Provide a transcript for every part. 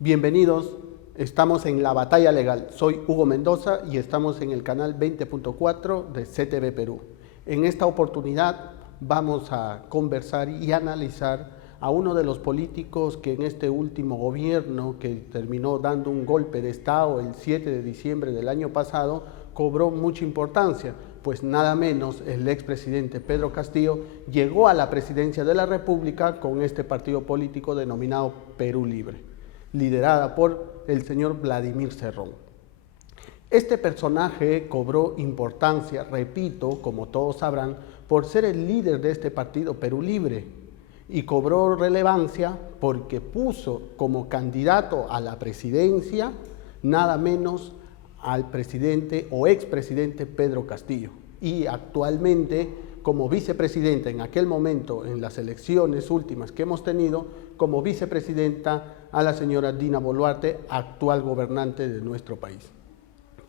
Bienvenidos, estamos en La Batalla Legal. Soy Hugo Mendoza y estamos en el canal 20.4 de CTV Perú. En esta oportunidad vamos a conversar y analizar a uno de los políticos que en este último gobierno, que terminó dando un golpe de Estado el 7 de diciembre del año pasado, cobró mucha importancia, pues nada menos el expresidente Pedro Castillo llegó a la presidencia de la República con este partido político denominado Perú Libre, liderada por el señor Vladimir Cerrón. Este personaje cobró importancia, repito, como todos sabrán, por ser el líder de este partido Perú Libre, y cobró relevancia porque puso como candidato a la presidencia nada menos al presidente o expresidente Pedro Castillo, y actualmente como vicepresidenta en aquel momento, en las elecciones últimas que hemos tenido, como vicepresidenta a la señora Dina Boluarte, actual gobernante de nuestro país.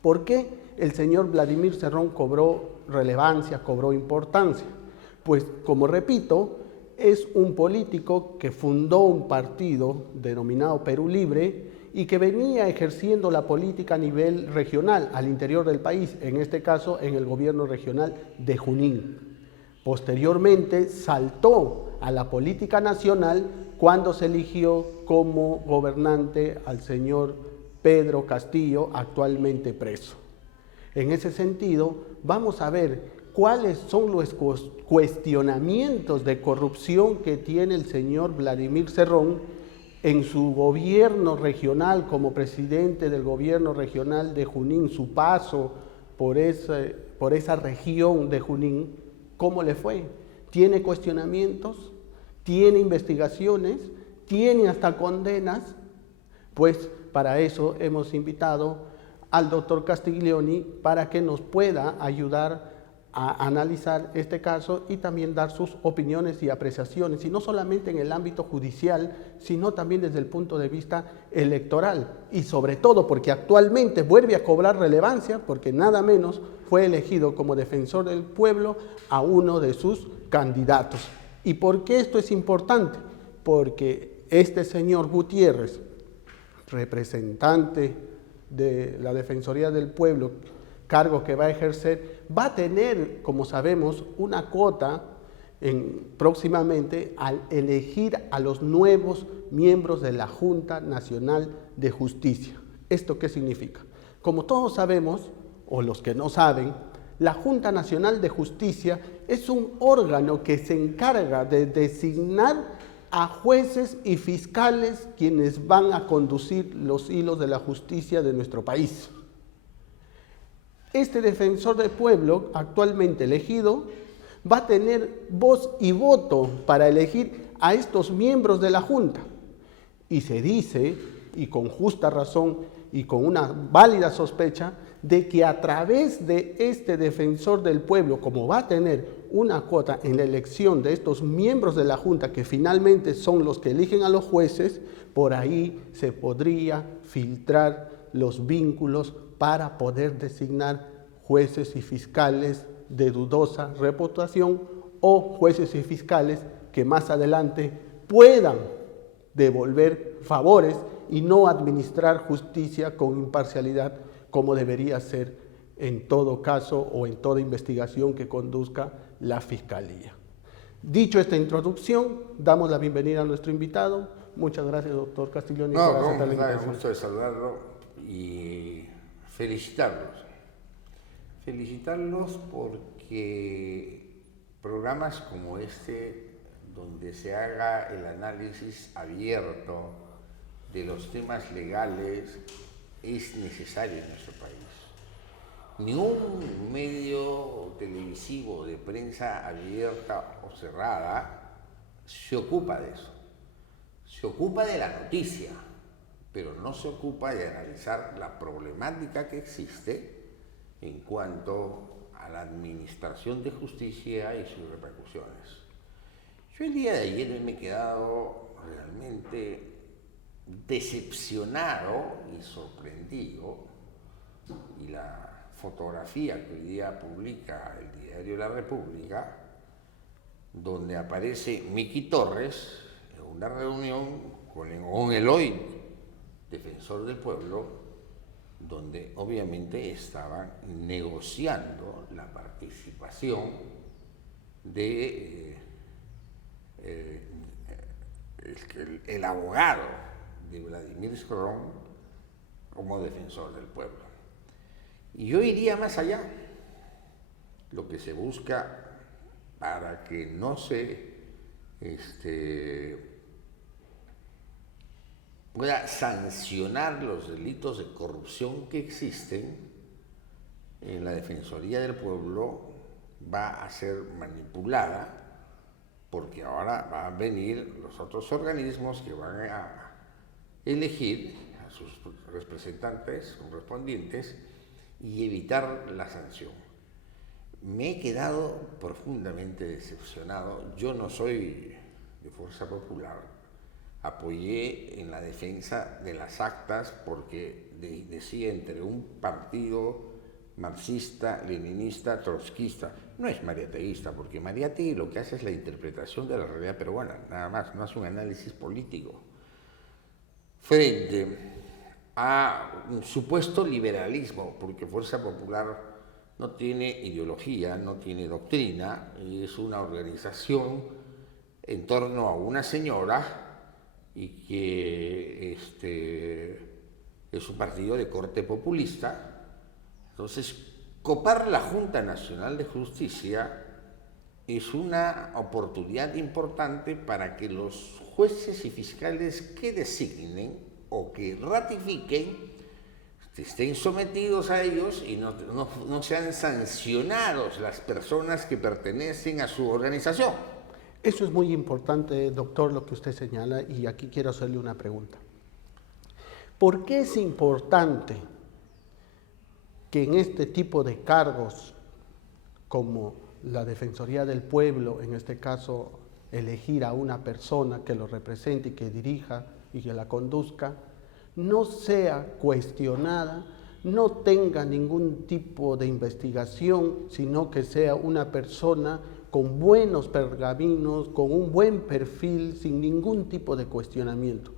¿Por qué el señor Vladimir Cerrón cobró relevancia, cobró importancia? Pues, como repito, es un político que fundó un partido denominado Perú Libre y que venía ejerciendo la política a nivel regional, al interior del país, en este caso en el gobierno regional de Junín. Posteriormente saltó a la política nacional cuando se eligió como gobernante al señor Pedro Castillo, actualmente preso. En ese sentido, vamos a ver cuáles son los cuestionamientos de corrupción que tiene el señor Vladimir Cerrón en su gobierno regional, como presidente del gobierno regional de Junín, su paso por esa región de Junín. ¿Cómo le fue? ¿Tiene cuestionamientos? ¿Tiene investigaciones? ¿Tiene hasta condenas? Pues para eso hemos invitado al doctor Castiglioni para que nos pueda ayudar a analizar este caso y también dar sus opiniones y apreciaciones, y no solamente en el ámbito judicial, sino también desde el punto de vista electoral, y sobre todo porque actualmente vuelve a cobrar relevancia porque nada menos fue elegido como defensor del pueblo a uno de sus candidatos. ¿Y por qué esto es importante? Porque este señor Gutiérrez, representante de la Defensoría del Pueblo, cargo que va a ejercer, va a tener, como sabemos, una cuota próximamente al elegir a los nuevos miembros de la Junta Nacional de Justicia. ¿Esto qué significa? Como todos sabemos, o los que no saben, la Junta Nacional de Justicia es un órgano que se encarga de designar a jueces y fiscales quienes van a conducir los hilos de la justicia de nuestro país. Este defensor del pueblo, actualmente elegido, va a tener voz y voto para elegir a estos miembros de la Junta. Y se dice, y con justa razón y con una válida sospecha, de que a través de este defensor del pueblo, como va a tener una cuota en la elección de estos miembros de la Junta, que finalmente son los que eligen a los jueces, por ahí se podría filtrar los vínculos para poder designar jueces y fiscales de dudosa reputación o jueces y fiscales que más adelante puedan devolver favores y no administrar justicia con imparcialidad como debería ser en todo caso o en toda investigación que conduzca la Fiscalía. Dicho esta introducción, damos la bienvenida a nuestro invitado. Muchas gracias, doctor Castiglioni, por aceptar la invitación. Un gusto de saludarlo y felicitarlos. Felicitarlos porque programas como este, donde se haga el análisis abierto de los temas legales, es necesario en nuestro país. Ningún medio televisivo de prensa abierta o cerrada se ocupa de eso. Se ocupa de la noticia, pero no se ocupa de analizar la problemática que existe en cuanto a la administración de justicia y sus repercusiones. Yo el día de ayer me he quedado realmente decepcionado y sorprendido, y la fotografía que hoy día publica el diario La República, donde aparece Miki Torres en una reunión con Eloy defensor del pueblo, donde obviamente estaban negociando la participación de el abogado de Vladimir Cerrón como defensor del pueblo. Y yo iría más allá. Lo que se busca para que no se pueda sancionar los delitos de corrupción que existen en la Defensoría del Pueblo va a ser manipulada, porque ahora van a venir los otros organismos que van a elegir a sus representantes correspondientes y evitar la sanción. Me he quedado profundamente decepcionado. Yo no soy de Fuerza Popular. Apoyé en la defensa de las actas porque decía entre un partido marxista, leninista, trotskista. No es mariateísta, porque Mariátegui lo que hace es la interpretación de la realidad peruana, nada más, no hace un análisis político. Frente a un supuesto liberalismo, porque Fuerza Popular no tiene ideología, no tiene doctrina, es una organización en torno a una señora y que es un partido de corte populista. Entonces, copar la Junta Nacional de Justicia es una oportunidad importante para que los jueces y fiscales que designen o que ratifiquen estén sometidos a ellos y no sean sancionados las personas que pertenecen a su organización. Eso es muy importante, doctor, lo que usted señala, y aquí quiero hacerle una pregunta. ¿Por qué es importante que en este tipo de cargos, como la Defensoría del Pueblo, en este caso elegir a una persona que lo represente y que dirija y que la conduzca, no sea cuestionada, no tenga ningún tipo de investigación, sino que sea una persona con buenos pergaminos, con un buen perfil, sin ningún tipo de cuestionamiento?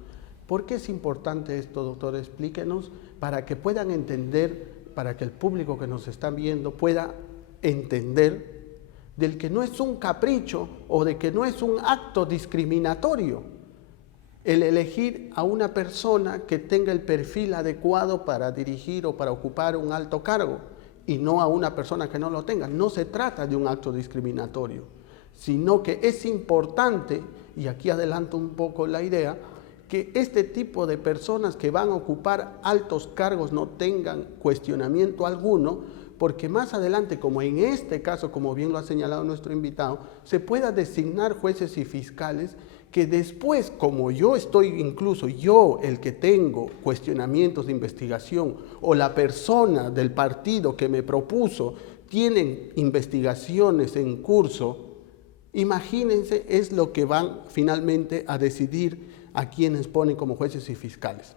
¿Por qué es importante esto, doctor? Explíquenos, para que puedan entender, para que el público que nos está viendo pueda entender del que no es un capricho o de que no es un acto discriminatorio el elegir a una persona que tenga el perfil adecuado para dirigir o para ocupar un alto cargo y no a una persona que no lo tenga. No se trata de un acto discriminatorio, sino que es importante, y aquí adelanto un poco la idea, que este tipo de personas que van a ocupar altos cargos no tengan cuestionamiento alguno, porque más adelante, como en este caso, como bien lo ha señalado nuestro invitado, se pueda designar jueces y fiscales que después, como yo estoy, incluso yo el que tengo cuestionamientos de investigación, o la persona del partido que me propuso tienen investigaciones en curso, imagínense, es lo que van finalmente a decidir a quienes ponen como jueces y fiscales.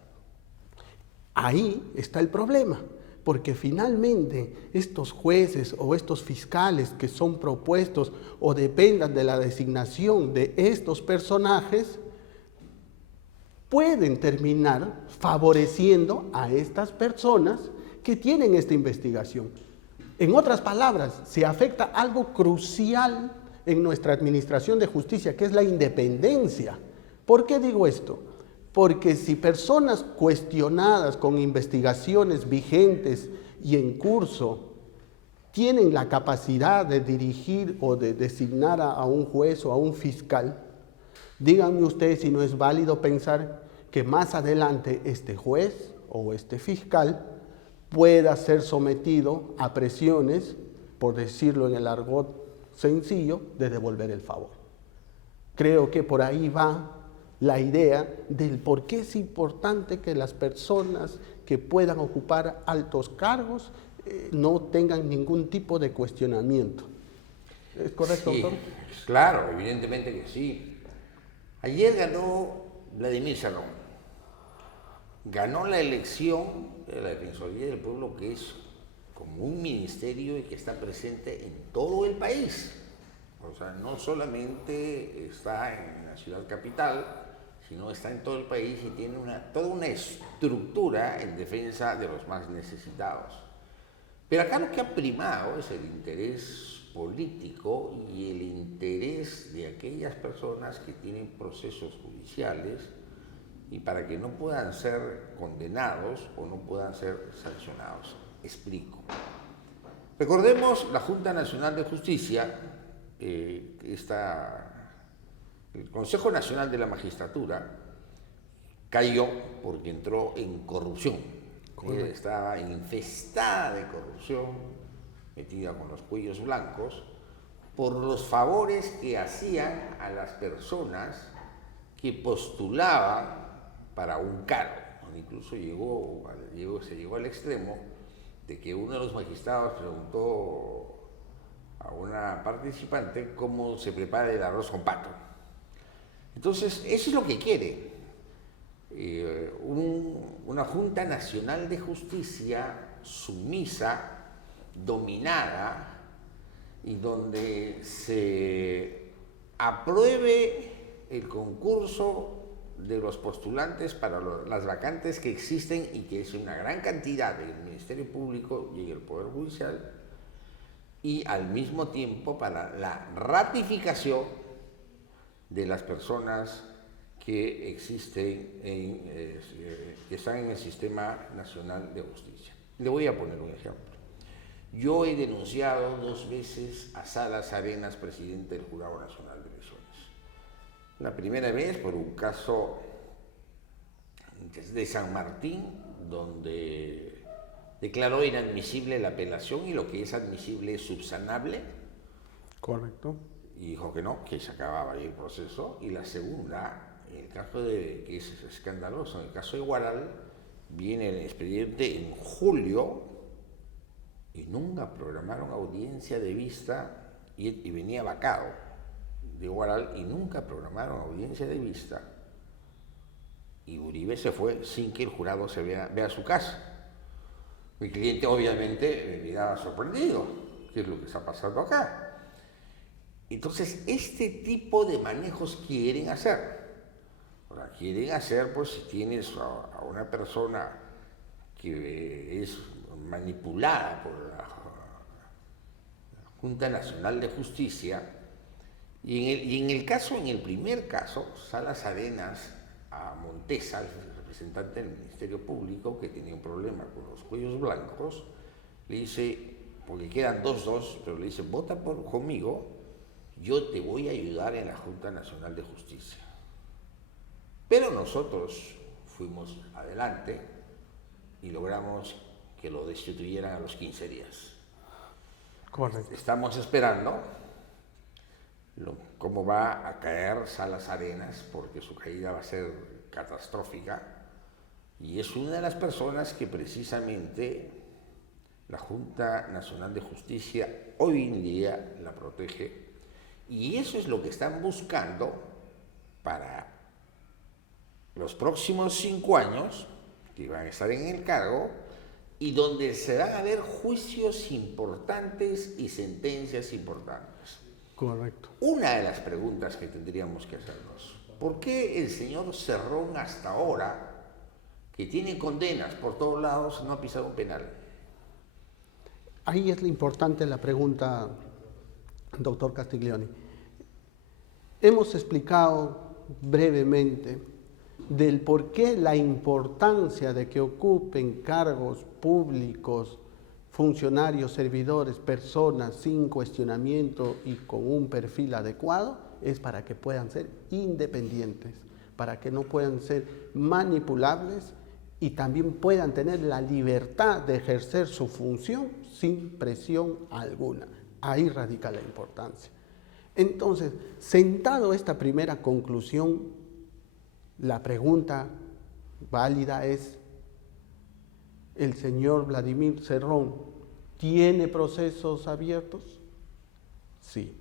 Ahí está el problema, porque finalmente estos jueces o estos fiscales que son propuestos o dependan de la designación de estos personajes, pueden terminar favoreciendo a estas personas que tienen esta investigación. En otras palabras, se afecta algo crucial en nuestra administración de justicia, que es la independencia. ¿Por qué digo esto? Porque si personas cuestionadas con investigaciones vigentes y en curso tienen la capacidad de dirigir o de designar a un juez o a un fiscal, díganme ustedes si no es válido pensar que más adelante este juez o este fiscal pueda ser sometido a presiones, por decirlo en el argot sencillo, de devolver el favor. Creo que por ahí va la idea del por qué es importante que las personas que puedan ocupar altos cargos no tengan ningún tipo de cuestionamiento. ¿Es correcto, sí, doctor? Claro, evidentemente que sí. Ayer ganó Vladimir Cerrón. Ganó la elección de la Defensoría del Pueblo, que es como un ministerio y que está presente en todo el país. O sea, no solamente está en la ciudad capital, sino está en todo el país y tiene toda una estructura en defensa de los más necesitados. Pero acá lo que ha primado es el interés político y el interés de aquellas personas que tienen procesos judiciales y para que no puedan ser condenados o no puedan ser sancionados. Explico. Recordemos la Junta Nacional de Justicia, el Consejo Nacional de la Magistratura cayó porque entró en corrupción. Estaba infestada de corrupción, metida con los cuellos blancos, por los favores que hacían a las personas que postulaban para un cargo. Incluso se llegó al extremo de que uno de los magistrados preguntó a una participante cómo se prepara el arroz con pato. Entonces, eso es lo que quiere una Junta Nacional de Justicia sumisa, dominada, y donde se apruebe el concurso de los postulantes para las vacantes que existen y que es una gran cantidad en el Ministerio Público y en el Poder Judicial, y al mismo tiempo para la ratificación de las personas que existen, que están en el Sistema Nacional de Justicia. Le voy a poner un ejemplo. Yo he denunciado 2 veces a Salas Arenas, presidente del Jurado Nacional de Elecciones. La primera vez por un caso de San Martín, donde declaró inadmisible la apelación y lo que es admisible es subsanable. Correcto. Y dijo que no, que se acababa ahí el proceso. Y la segunda, en el caso que es escandaloso, en el caso de Huaral, viene el expediente en julio y nunca programaron audiencia de vista y venía vacado de Huaral y nunca programaron audiencia de vista. Y Uribe se fue sin que el jurado se vea su casa. Mi cliente obviamente me miraba sorprendido, ¿qué es lo que está pasando acá? Entonces, este tipo de manejos quieren hacer. Ahora, quieren hacer, pues, si tienes a una persona que es manipulada por la Junta Nacional de Justicia, y en el primer caso, Salas Arenas a Montesa, el representante del Ministerio Público, que tenía un problema con los cuellos blancos, le dice, porque quedan 2-2, pero le dice, vota conmigo, yo te voy a ayudar en la Junta Nacional de Justicia. Pero nosotros fuimos adelante y logramos que lo destituyeran a los 15 días. Correcto. Estamos esperando cómo va a caer Salas Arenas, porque su caída va a ser catastrófica, y es una de las personas que precisamente la Junta Nacional de Justicia hoy en día la protege, y eso es lo que están buscando para los próximos 5 años, que van a estar en el cargo, y donde se van a ver juicios importantes y sentencias importantes. Correcto. Una de las preguntas que tendríamos que hacernos, ¿por qué el señor Cerrón hasta ahora, que tiene condenas por todos lados, no ha pisado un penal? Ahí es importante la pregunta, doctor Castiglioni. Hemos explicado brevemente del por qué la importancia de que ocupen cargos públicos, funcionarios, servidores, personas sin cuestionamiento y con un perfil adecuado, es para que puedan ser independientes, para que no puedan ser manipulables y también puedan tener la libertad de ejercer su función sin presión alguna. Ahí radica la importancia. Entonces, sentado esta primera conclusión, la pregunta válida es, ¿el señor Vladimir Cerrón tiene procesos abiertos? Sí.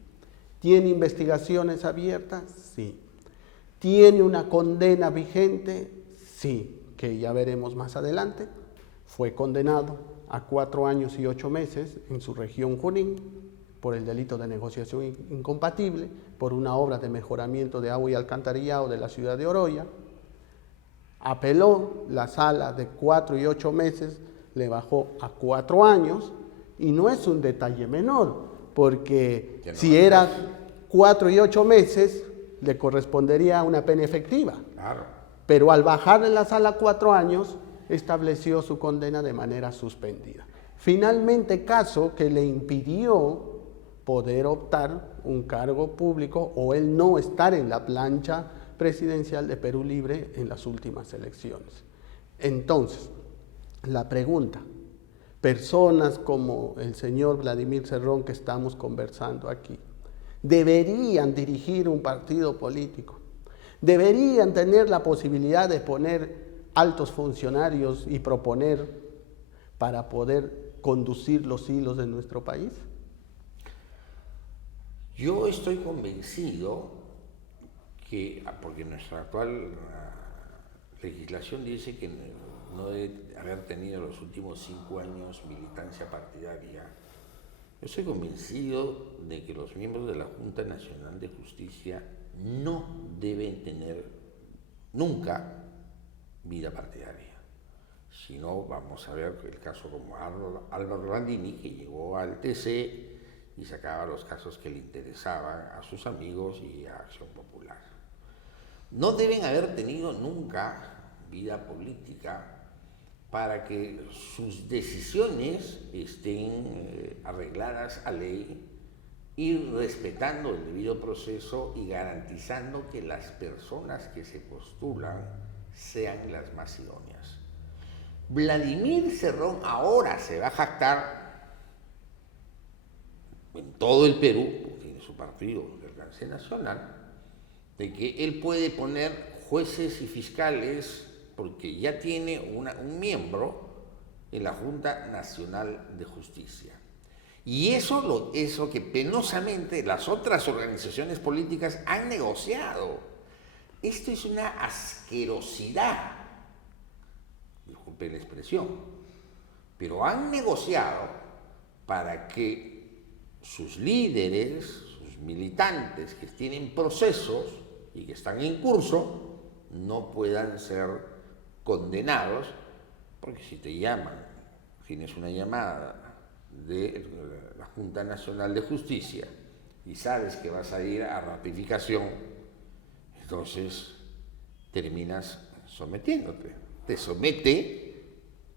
¿Tiene investigaciones abiertas? Sí. ¿Tiene una condena vigente? Sí, que ya veremos más adelante. Fue condenado a 4 años y 8 meses en su región Junín por el delito de negociación incompatible, por una obra de mejoramiento de agua y alcantarillado de la ciudad de Oroya. Apeló, la sala de 4 y 8 meses le bajó a 4 años, y no es un detalle menor, porque si era 4 y 8 meses, le correspondería una pena efectiva. Claro. Pero al bajarle la sala 4 años, estableció su condena de manera suspendida. Finalmente, caso que le impidió poder optar un cargo público o él no estar en la plancha presidencial de Perú Libre en las últimas elecciones. Entonces, la pregunta, personas como el señor Vladimir Cerrón que estamos conversando aquí, ¿deberían dirigir un partido político? ¿Deberían tener la posibilidad de poner altos funcionarios y proponer para poder conducir los hilos de nuestro país? Yo estoy convencido que, porque nuestra actual legislación dice que no debe haber tenido los últimos 5 años militancia partidaria, yo estoy convencido de que los miembros de la Junta Nacional de Justicia no deben tener nunca vida partidaria. Si no, vamos a ver el caso como Álvaro Landini, que llegó al TC y sacaba los casos que le interesaban a sus amigos y a Acción Popular. No deben haber tenido nunca vida política para que sus decisiones estén arregladas a ley, ir respetando el debido proceso y garantizando que las personas que se postulan sean las más idóneas. Vladimir Cerrón ahora se va a jactar en todo el Perú, porque tiene su partido de alcance nacional, de que él puede poner jueces y fiscales porque ya tiene un miembro en la Junta Nacional de Justicia. Y eso es lo que penosamente las otras organizaciones políticas han negociado. Esto es una asquerosidad, disculpe la expresión, pero han negociado para que sus líderes, sus militantes que tienen procesos y que están en curso, no puedan ser condenados, porque si te llaman, tienes una llamada de la Junta Nacional de Justicia y sabes que vas a ir a ratificación, entonces terminas sometiéndote. Te somete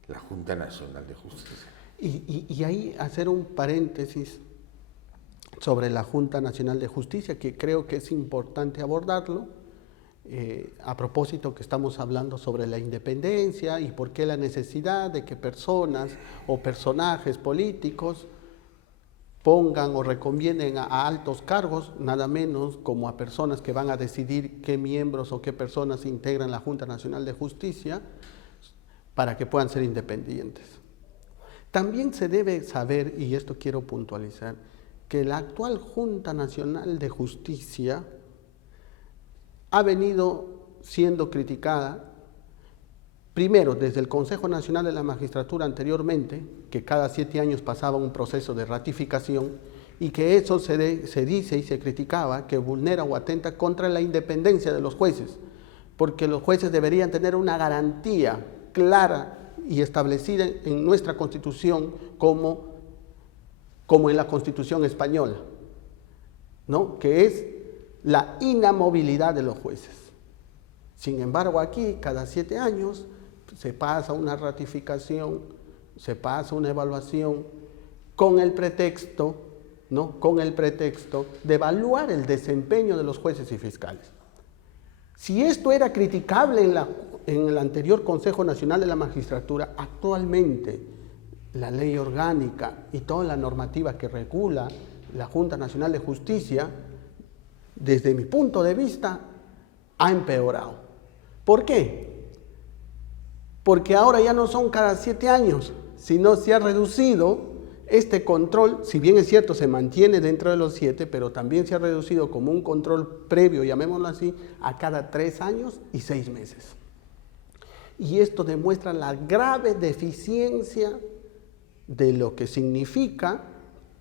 la Junta Nacional de Justicia. Y ahí hacer un paréntesis sobre la Junta Nacional de Justicia, que creo que es importante abordarlo, a propósito que estamos hablando sobre la independencia y por qué la necesidad de que personas o personajes políticos pongan o recomienden a altos cargos, nada menos como a personas que van a decidir qué miembros o qué personas integran la Junta Nacional de Justicia para que puedan ser independientes. También se debe saber, y esto quiero puntualizar, que la actual Junta Nacional de Justicia ha venido siendo criticada, primero desde el Consejo Nacional de la Magistratura anteriormente, que cada 7 años pasaba un proceso de ratificación, y que eso se dice y se criticaba que vulnera o atenta contra la independencia de los jueces, porque los jueces deberían tener una garantía clara y establecida en nuestra Constitución como en la Constitución española, ¿no? Que es la inamovilidad de los jueces. Sin embargo, aquí cada 7 años se pasa una ratificación, se pasa una evaluación con el pretexto, ¿no? Con el pretexto de evaluar el desempeño de los jueces y fiscales. Si esto era criticable en el anterior Consejo Nacional de la Magistratura, actualmente la ley orgánica y toda la normativa que regula la Junta Nacional de Justicia, desde mi punto de vista, ha empeorado. ¿Por qué? Porque ahora ya no son cada 7 años, sino se ha reducido este control, si bien es cierto se mantiene dentro de los 7, pero también se ha reducido como un control previo, llamémoslo así, a cada 3 años y 6 meses. Y esto demuestra la grave deficiencia de lo que significa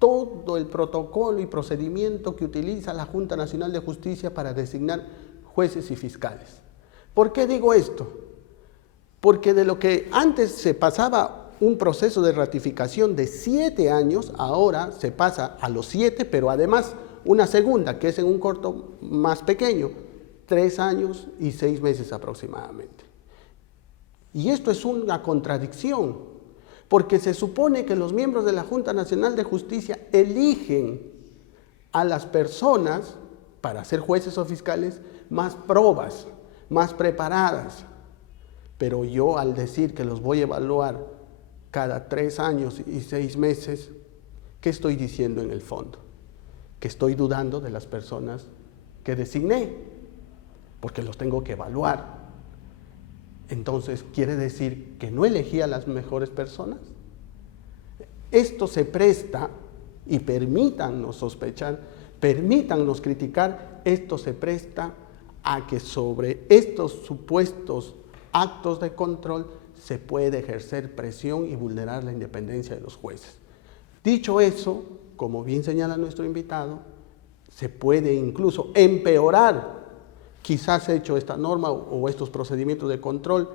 todo el protocolo y procedimiento que utiliza la Junta Nacional de Justicia para designar jueces y fiscales. ¿Por qué digo esto? Porque de lo que antes se pasaba un proceso de ratificación de 7 años, ahora se pasa a los 7, pero además una segunda, que es en un corto más pequeño, 3 años y 6 meses aproximadamente. Y esto es una contradicción, porque se supone que los miembros de la Junta Nacional de Justicia eligen a las personas para ser jueces o fiscales más probas, más preparadas. Pero yo, al decir que los voy a evaluar cada 3 años y 6 meses, ¿qué estoy diciendo en el fondo? Que estoy dudando de las personas que designé, porque los tengo que evaluar. Entonces, ¿quiere decir que no elegí a las mejores personas? Esto se presta, y permítannos sospechar, permítannos criticar, esto se presta a que sobre estos supuestos actos de control se puede ejercer presión y vulnerar la independencia de los jueces. Dicho eso, como bien señala nuestro invitado, se puede incluso empeorar. Quizás hecho esta norma o estos procedimientos de control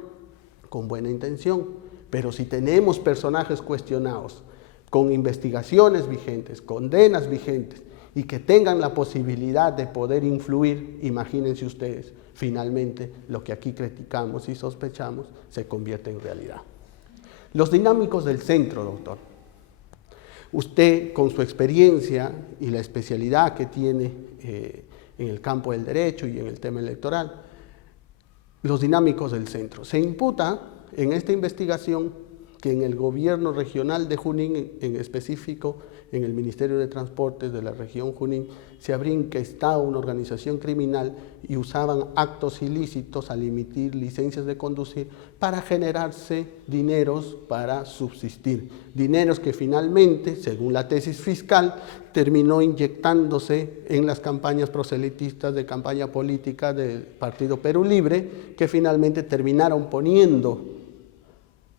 con buena intención, pero si tenemos personajes cuestionados, con investigaciones vigentes, condenas vigentes, y que tengan la posibilidad de poder influir, imagínense ustedes, finalmente lo que aquí criticamos y sospechamos se convierte en realidad. Los dinámicos del centro, doctor. Usted, con su experiencia y la especialidad que tiene en el campo del derecho y en el tema electoral, los dinámicos del centro. Se imputa en esta investigación que en el gobierno regional de Junín, en específico en el Ministerio de Transportes de la región Junín, se habría incestado una organización criminal y usaban actos ilícitos al emitir licencias de conducir para generarse dineros para subsistir. Dineros que finalmente, según la tesis fiscal, terminó inyectándose en las campañas proselitistas de campaña política del Partido Perú Libre, que finalmente terminaron poniendo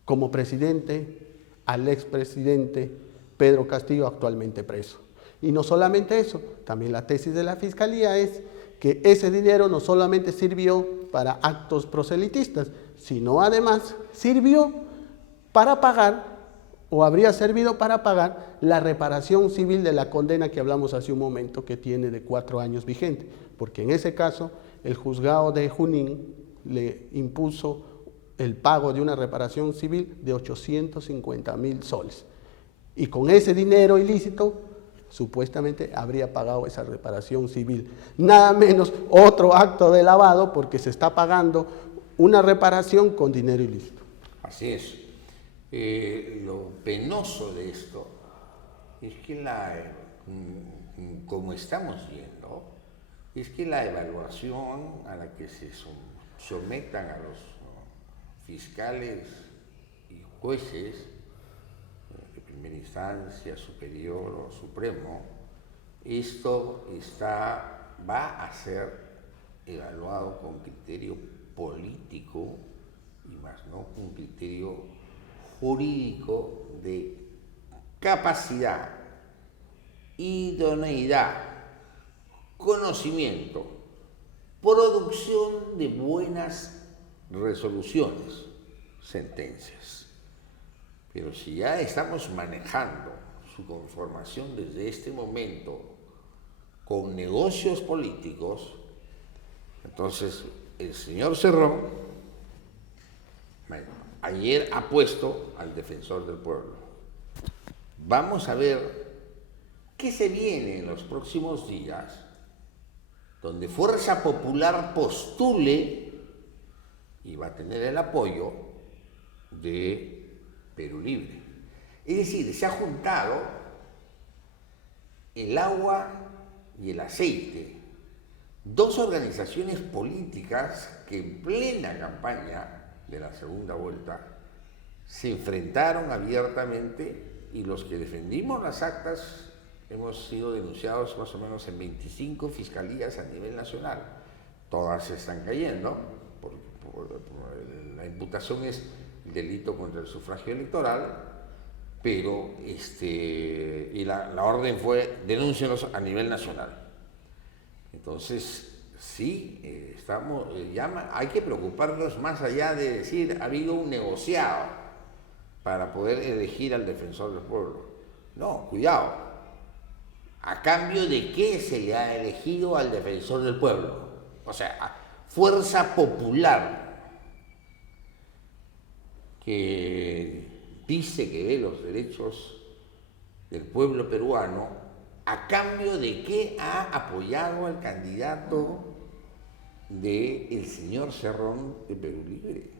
como presidente al expresidente Pedro Castillo, actualmente preso. Y no solamente eso, también la tesis de la Fiscalía es que ese dinero no solamente sirvió para actos proselitistas, sino además sirvió para pagar, o habría servido para pagar, la reparación civil de la condena que hablamos hace un momento, que tiene de 4 años vigente, porque en ese caso el juzgado de Junín le impuso el pago de una reparación civil de 850,000 soles. Y con ese dinero ilícito, supuestamente habría pagado esa reparación civil. Nada menos otro acto de lavado, porque se está pagando una reparación con dinero ilícito. Así es. Lo penoso de esto es que como estamos viendo, es que la evaluación a la que se sometan a los fiscales y jueces de primera instancia, superior o supremo, esto va a ser evaluado con criterio político y más no con criterio jurídico de capacidad, idoneidad, conocimiento, producción de buenas resoluciones, sentencias. Pero si ya estamos manejando su conformación desde este momento con negocios políticos, entonces el señor Cerrón ayer ha puesto al defensor del pueblo. Vamos a ver qué se viene en los próximos días, donde Fuerza Popular postule y va a tener el apoyo de Perú Libre. Es decir, se ha juntado el agua y el aceite, dos organizaciones políticas que en plena campaña de la segunda vuelta se enfrentaron abiertamente, y los que defendimos las actas hemos sido denunciados más o menos en 25 fiscalías a nivel nacional. Todas están cayendo. La imputación es delito contra el sufragio electoral, pero y la orden fue denúncialos a nivel nacional. Entonces, sí, hay que preocuparnos más allá de decir ha habido un negociado para poder elegir al defensor del pueblo. No, cuidado. ¿A cambio de qué se le ha elegido al defensor del pueblo? O sea, fuerza popular que dice que ve los derechos del pueblo peruano, ¿a cambio de qué ha apoyado al candidato del señor Cerrón de Perú Libre?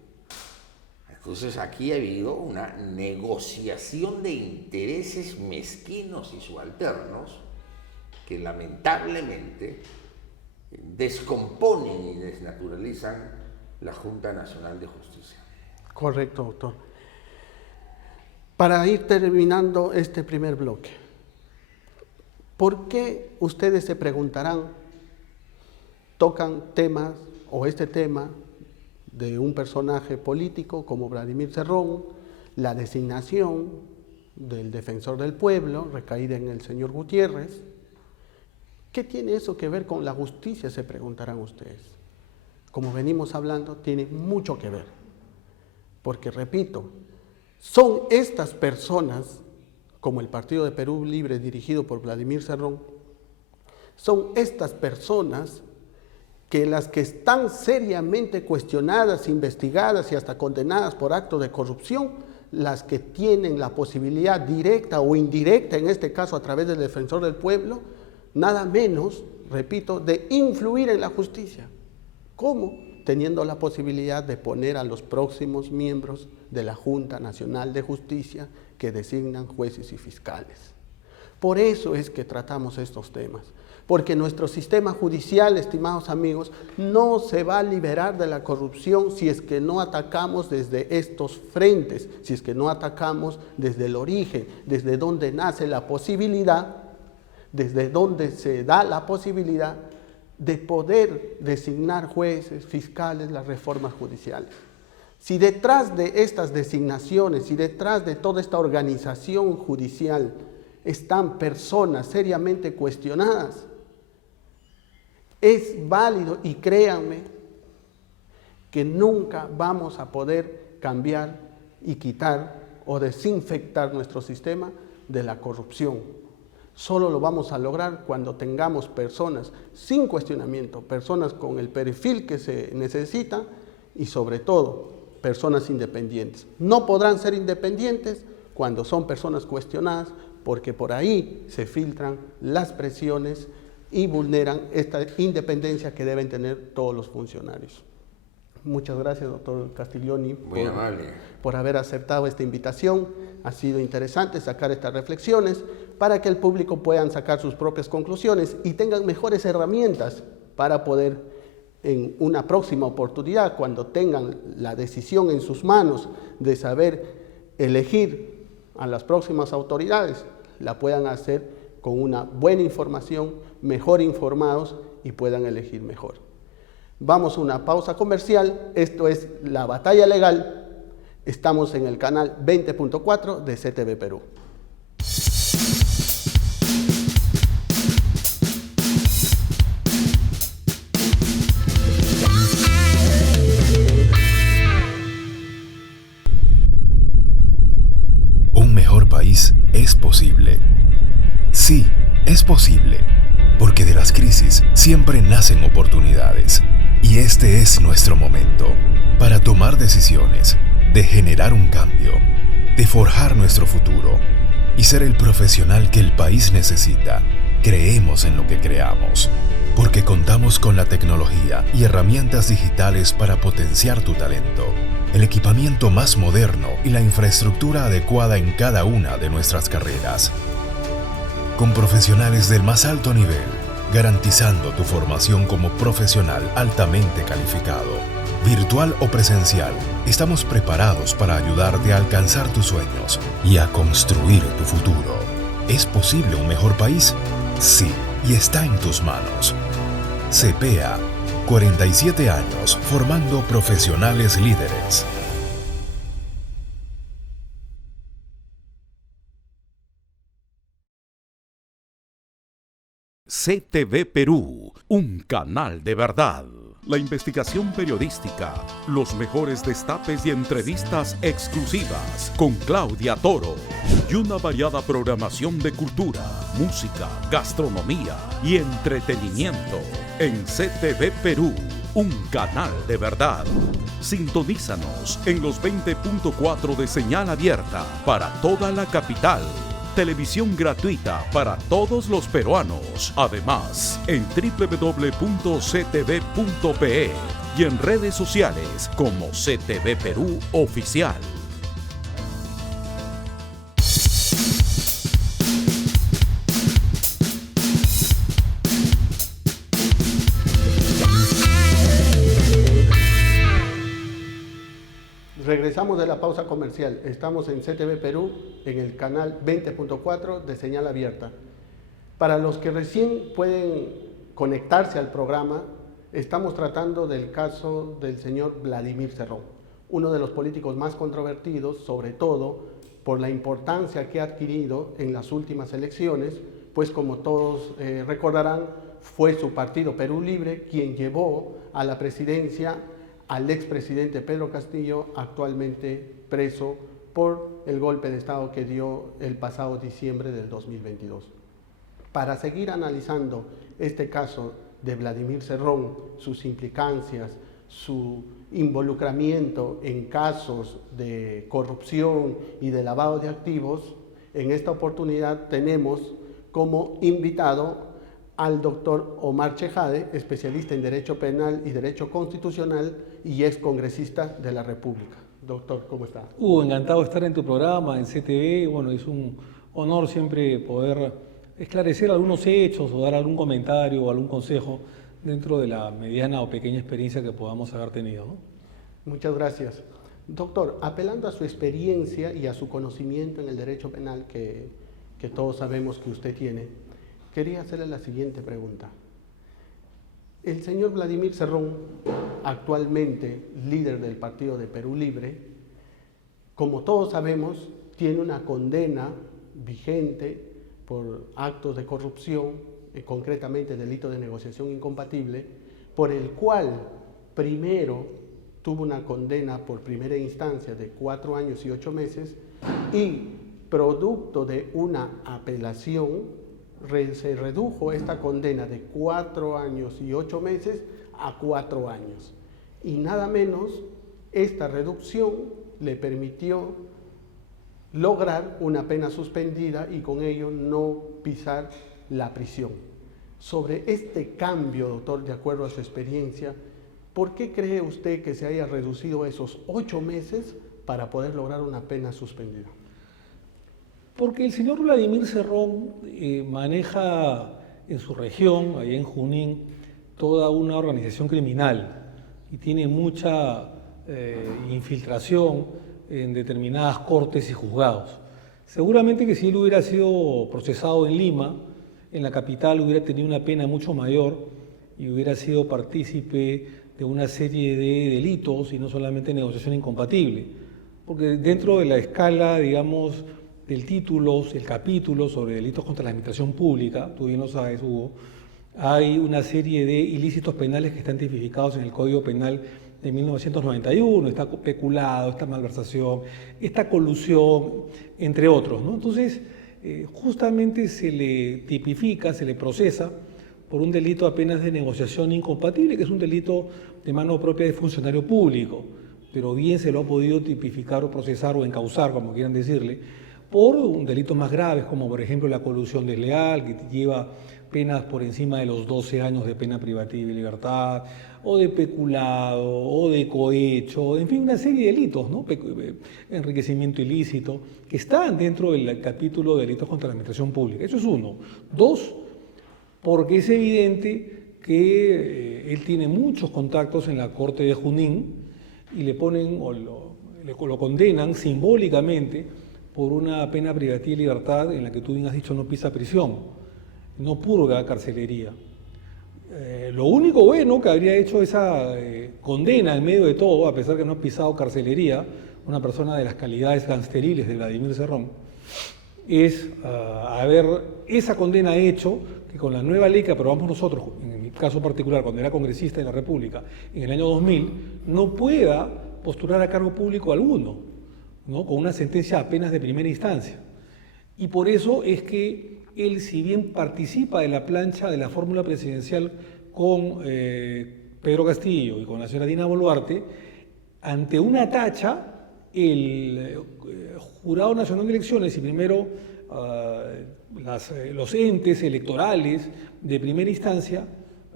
Entonces aquí ha habido una negociación de intereses mezquinos y subalternos que lamentablemente descomponen y desnaturalizan la Junta Nacional de Justicia. Correcto, doctor. Para ir terminando este primer bloque, ¿por qué ustedes se preguntarán, tocan temas o este tema de un personaje político como Vladimir Cerrón, la designación del defensor del pueblo recaída en el señor Gutiérrez? ¿Qué tiene eso que ver con la justicia?, se preguntarán ustedes. Como venimos hablando, tiene mucho que ver, porque repito, son estas personas, como el Partido de Perú Libre dirigido por Vladimir Cerrón, son estas personas que las que están seriamente cuestionadas, investigadas y hasta condenadas por actos de corrupción, las que tienen la posibilidad directa o indirecta, en este caso a través del defensor del pueblo, nada menos, repito, de influir en la justicia. ¿Cómo? Teniendo la posibilidad de poner a los próximos miembros de la Junta Nacional de Justicia que designan jueces y fiscales. Por eso es que tratamos estos temas, porque nuestro sistema judicial, estimados amigos, no se va a liberar de la corrupción si es que no atacamos desde estos frentes, si es que no atacamos desde el origen, desde donde nace la posibilidad, desde donde se da la posibilidad de poder designar jueces, fiscales, las reformas judiciales. Si detrás de estas designaciones y detrás de toda esta organización judicial están personas seriamente cuestionadas, es válido, y créanme, que nunca vamos a poder cambiar y quitar o desinfectar nuestro sistema de la corrupción. Solo lo vamos a lograr cuando tengamos personas sin cuestionamiento, personas con el perfil que se necesita y sobre todo personas independientes. No podrán ser independientes cuando son personas cuestionadas, porque por ahí se filtran las presiones y vulneran esta independencia que deben tener todos los funcionarios. Muchas gracias, doctor Castiglioni, por haber aceptado esta invitación. Ha sido interesante sacar estas reflexiones para que el público puedan sacar sus propias conclusiones y tengan mejores herramientas para poder, en una próxima oportunidad, cuando tengan la decisión en sus manos de saber elegir a las próximas autoridades, la puedan hacer con una buena información, mejor informados y puedan elegir mejor. Vamos a una pausa comercial. Esto es La Batalla Legal. Estamos en el canal 20.4 de CTV Perú. Un mejor país es posible. Sí, es posible, porque de las crisis siempre nacen oportunidades. Y este es nuestro momento para tomar decisiones, de generar un cambio, de forjar nuestro futuro y ser el profesional que el país necesita. Creemos en lo que creamos, porque contamos con la tecnología y herramientas digitales para potenciar tu talento, el equipamiento más moderno y la infraestructura adecuada en cada una de nuestras carreras. Con profesionales del más alto nivel, garantizando tu formación como profesional altamente calificado. Virtual o presencial, estamos preparados para ayudarte a alcanzar tus sueños y a construir tu futuro. ¿Es posible un mejor país? Sí, y está en tus manos. CPEA, 47 años formando profesionales líderes. CTV Perú, un canal de verdad. La investigación periodística, los mejores destapes y entrevistas exclusivas con Claudia Toro y una variada programación de cultura, música, gastronomía y entretenimiento en CTV Perú, un canal de verdad. Sintonízanos en los 20.4 de señal abierta para toda la capital. Televisión gratuita para todos los peruanos. Además, en www.ctv.pe y en redes sociales como CTV Perú Oficial. Regresamos de la pausa comercial. Estamos en CTV Perú, en el canal 20.4 de señal abierta. Para los que recién pueden conectarse al programa, estamos tratando del caso del señor Vladimir Cerrón, uno de los políticos más controvertidos, sobre todo por la importancia que ha adquirido en las últimas elecciones, pues como todos recordarán, fue su partido Perú Libre quien llevó a la presidencia al expresidente Pedro Castillo, actualmente preso por el golpe de Estado que dio el pasado diciembre del 2022. Para seguir analizando este caso de Vladimir Cerrón, sus implicancias, su involucramiento en casos de corrupción y de lavado de activos, en esta oportunidad tenemos como invitado al doctor Omar Chejade, especialista en Derecho Penal y Derecho Constitucional y ex congresista de la República. Doctor, ¿cómo está? Encantado de estar en tu programa, en CTV. Bueno, es un honor siempre poder esclarecer algunos hechos o dar algún comentario o algún consejo dentro de la mediana o pequeña experiencia que podamos haber tenido, ¿no? Muchas gracias. Doctor, apelando a su experiencia y a su conocimiento en el derecho penal que todos sabemos que usted tiene, quería hacerle la siguiente pregunta. El señor Vladimir Cerrón, actualmente líder del partido de Perú Libre, como todos sabemos, tiene una condena vigente por actos de corrupción, concretamente delito de negociación incompatible, por el cual primero tuvo una condena por primera instancia de 4 años y 8 meses y producto de una apelación se redujo esta condena de 4 años y 8 meses a 4 años. Y nada menos, esta reducción le permitió lograr una pena suspendida y con ello no pisar la prisión. Sobre este cambio, doctor, de acuerdo a su experiencia, ¿por qué cree usted que se haya reducido esos 8 meses para poder lograr una pena suspendida? Porque el señor Vladimir Cerrón maneja en su región, allá en Junín, toda una organización criminal y tiene mucha infiltración en determinadas cortes y juzgados. Seguramente que si él hubiera sido procesado en Lima, en la capital hubiera tenido una pena mucho mayor y hubiera sido partícipe de una serie de delitos y no solamente negociación incompatible. Porque dentro de la escala, digamos, del título, el capítulo sobre delitos contra la administración pública, tú bien lo sabes, Hugo, hay una serie de ilícitos penales que están tipificados en el Código Penal de 1991, está peculado, esta malversación, esta colusión, entre otros, ¿no? Entonces, justamente se le tipifica, se le procesa por un delito apenas de negociación incompatible, que es un delito de mano propia de funcionario público, pero bien se lo ha podido tipificar o procesar o encausar, como quieran decirle, por delitos más graves, como por ejemplo la colusión desleal, que lleva penas por encima de los 12 años de pena privativa de libertad, o de peculado, o de cohecho, en fin, una serie de delitos, ¿no? Enriquecimiento ilícito, que están dentro del capítulo de delitos contra la administración pública. Eso es uno. Dos, porque es evidente que él tiene muchos contactos en la Corte de Junín y le ponen o lo condenan simbólicamente por una pena privativa de libertad en la que tú bien has dicho no pisa prisión, no purga carcelería. Lo único bueno que habría hecho esa condena en medio de todo, a pesar que no ha pisado carcelería, una persona de las calidades gangsteriles de Vladimir Cerrón, es haber esa condena hecho que con la nueva ley que aprobamos nosotros, en mi caso particular, cuando era congresista de la República, en el año 2000, no pueda postular a cargo público alguno, ¿no? Con una sentencia apenas de primera instancia. Y por eso es que él, si bien participa de la plancha de la fórmula presidencial con Pedro Castillo y con la señora Dina Boluarte, ante una tacha, el Jurado Nacional de Elecciones y primero los entes electorales de primera instancia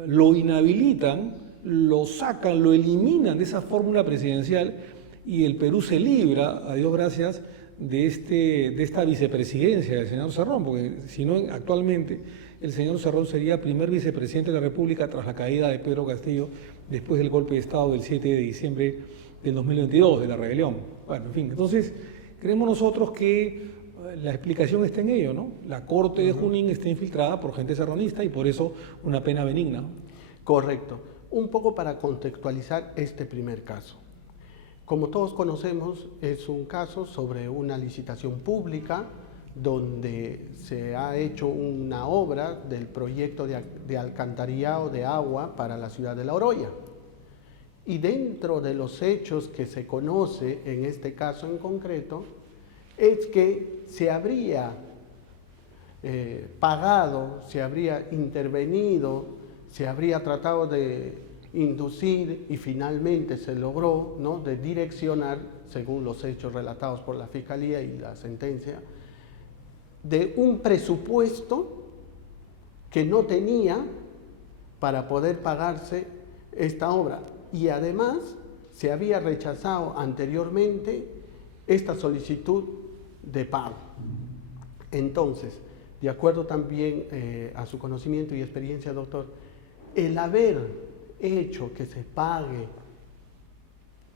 lo inhabilitan, lo sacan, lo eliminan de esa fórmula presidencial y el Perú se libra, a Dios gracias, de esta vicepresidencia del señor Cerrón, porque si no, actualmente el señor Cerrón sería primer vicepresidente de la República tras la caída de Pedro Castillo después del golpe de Estado del 7 de diciembre del 2022, de la rebelión. Bueno, en fin, entonces creemos nosotros que la explicación está en ello, ¿no? La Corte de Junín está infiltrada por gente serronista y por eso una pena benigna, ¿no? Correcto. Un poco para contextualizar este primer caso. Como todos conocemos, es un caso sobre una licitación pública donde se ha hecho una obra del proyecto de alcantarillado de agua para la ciudad de La Oroya. Y dentro de los hechos que se conoce en este caso en concreto, es que se habría pagado, se habría intervenido, se habría tratado de inducir y finalmente se logró, ¿no?, de direccionar, según los hechos relatados por la Fiscalía y la sentencia, de un presupuesto que no tenía para poder pagarse esta obra. Y además se había rechazado anteriormente esta solicitud de pago. Entonces, de acuerdo también a su conocimiento y experiencia, doctor, el haber hecho que se pague